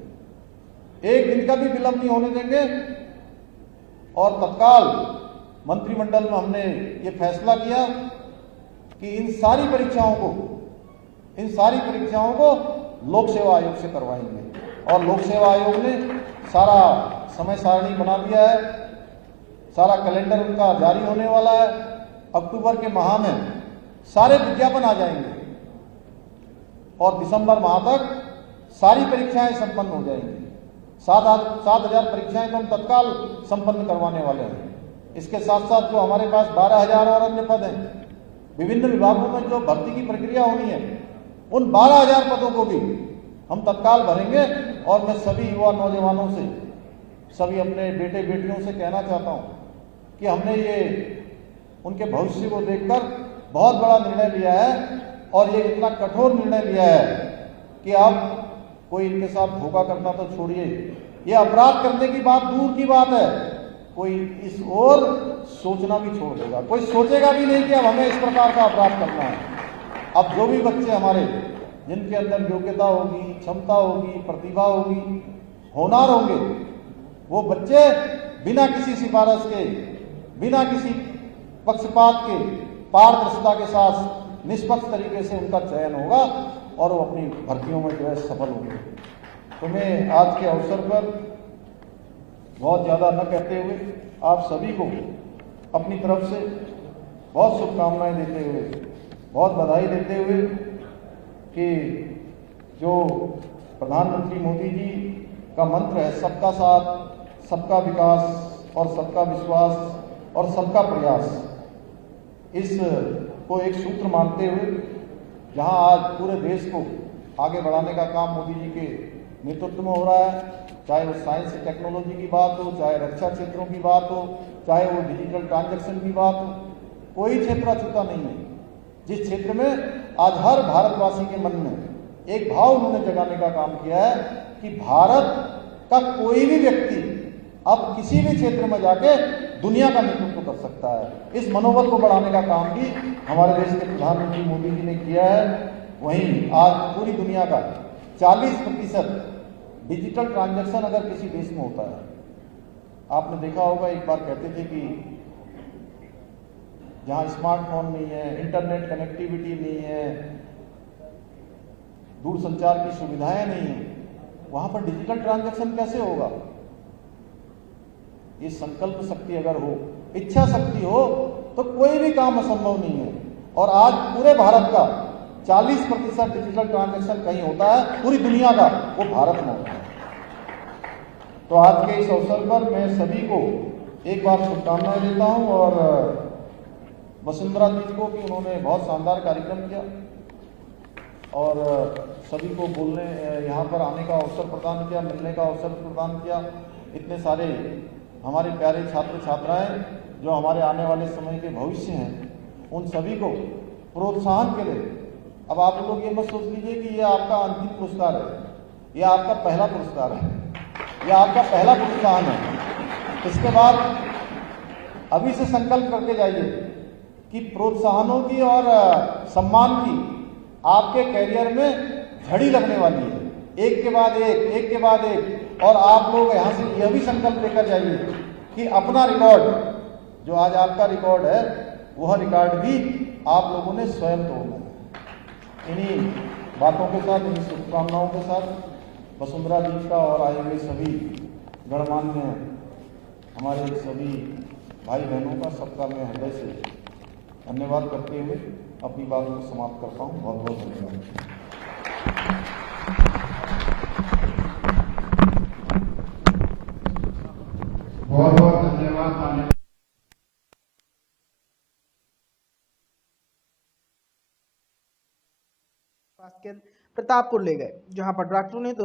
एक दिन का भी विलंब नहीं होने देंगे। और तत्काल मंत्रिमंडल में हमने ये फैसला किया कि इन सारी परीक्षाओं को लोक सेवा आयोग से करवाएंगे। और लोक सेवा आयोग ने सारा समय सारणी बना दिया है, सारा कैलेंडर उनका जारी होने वाला है। अक्टूबर के माह में सारे विज्ञापन आ जाएंगे और दिसंबर माह तक सारी परीक्षाएं संपन्न हो जाएंगी। 7,000 परीक्षाएं तो हम तत्काल संपन्न करवाने वाले हैं। इसके साथ साथ जो हमारे पास 12,000 और अन्य पद हैं, विभिन्न विभागों में जो भर्ती की प्रक्रिया होनी है, उन 12,000 पदों को भी हम तत्काल भरेंगे। और मैं सभी युवा नौजवानों से, सभी अपने बेटे बेटियों से कहना चाहता हूं कि हमने ये उनके भविष्य को देखकर बहुत बड़ा निर्णय लिया है, और ये इतना कठोर निर्णय लिया है कि अब कोई इनके साथ धोखा करना तो छोड़िए, ये अपराध करने की बात दूर की बात है, कोई इस ओर सोचना भी छोड़ देगा, कोई सोचेगा भी नहीं कि अब हमें इस प्रकार का अपराध करना है। अब जो भी बच्चे हमारे, जिनके अंदर योग्यता होगी, क्षमता होगी, प्रतिभा होगी, होनहार होंगे, वो बच्चे बिना किसी सिफारिश के, बिना किसी पक्षपात के, पारदर्शिता के साथ निष्पक्ष तरीके से उनका चयन होगा और वो अपनी भर्तियों में जो है सफल होंगे। तो मैं आज के अवसर पर बहुत ज़्यादा न कहते हुए आप सभी को अपनी तरफ से बहुत शुभकामनाएं देते हुए, बहुत बधाई देते हुए कि जो प्रधानमंत्री मोदी जी का मंत्र है, सबका साथ, सबका विकास और सबका विश्वास और सबका प्रयास, इस को एक सूत्र मानते हुए जहां आज पूरे देश को आगे बढ़ाने का काम मोदी जी के नेतृत्व में हो रहा है, चाहे वो साइंस और टेक्नोलॉजी की बात हो, चाहे रक्षा क्षेत्रों की बात हो, चाहे वो डिजिटल ट्रांजैक्शन की बात हो, कोई क्षेत्र अछूता नहीं है। जिस क्षेत्र में आज हर भारतवासी के मन में एक भाव उन्होंने जगाने का काम किया है कि भारत का कोई भी व्यक्ति अब किसी भी क्षेत्र में जाके दुनिया का नेतृत्व कर सकता है। इस मनोबल को बढ़ाने का काम भी हमारे देश के प्रधानमंत्री मोदी जी ने किया है। वहीं आज पूरी दुनिया का 40% डिजिटल ट्रांजैक्शन अगर किसी देश में होता है, आपने देखा होगा एक बार कहते थे कि जहां स्मार्टफोन नहीं है, इंटरनेट कनेक्टिविटी नहीं है, दूरसंचार की सुविधाएं नहीं है, वहां पर डिजिटल ट्रांजैक्शन कैसे होगा? ये संकल्प शक्ति अगर हो, इच्छा शक्ति हो, तो कोई भी काम असंभव नहीं है। और आज पूरे भारत का 40% डिजिटल ट्रांजैक्शन कहीं होता है, पूरी दुनिया का, वो भारत में होता है। तो आज के इस अवसर पर मैं सभी को एक बार शुभकामनाएं देता हूं और वसुंधरा जी को कि उन्होंने बहुत शानदार कार्यक्रम किया और सभी को बोलने, यहाँ पर आने का अवसर प्रदान किया, मिलने का अवसर प्रदान किया। इतने सारे हमारे प्यारे छात्र छात्राएं जो हमारे आने वाले समय के भविष्य हैं, उन सभी को प्रोत्साहन के लिए, अब आप लोग ये मत सोच लीजिए कि ये आपका अंतिम पुरस्कार है, ये आपका पहला पुरस्कार है, ये आपका पहला प्रोत्साहन है। इसके बाद अभी से संकल्प करके जाइए कि प्रोत्साहनों की और सम्मान की आपके करियर में झड़ी लगने वाली है, एक के बाद एक के बाद एक। और आप लोग यहाँ से यह भी संकल्प लेकर जाइए कि अपना रिकॉर्ड, जो आज आपका रिकॉर्ड है, वह रिकॉर्ड भी आप लोगों ने स्वयं तोड़ना है। इन्हीं बातों के साथ, इन्हीं शुभकामनाओं के साथ वसुंधरा जी का और आए हुए सभी गणमान्य हमारे सभी भाई बहनों का सबका मैं हृदय से धन्यवाद करते हुए अपनी बात को समाप्त करता हूँ। बहुत बहुत धन्यवाद। बहुत बहुत धन्यवाद माननीय प्रतापपुर ले गए, जहां पर डॉक्टरों ने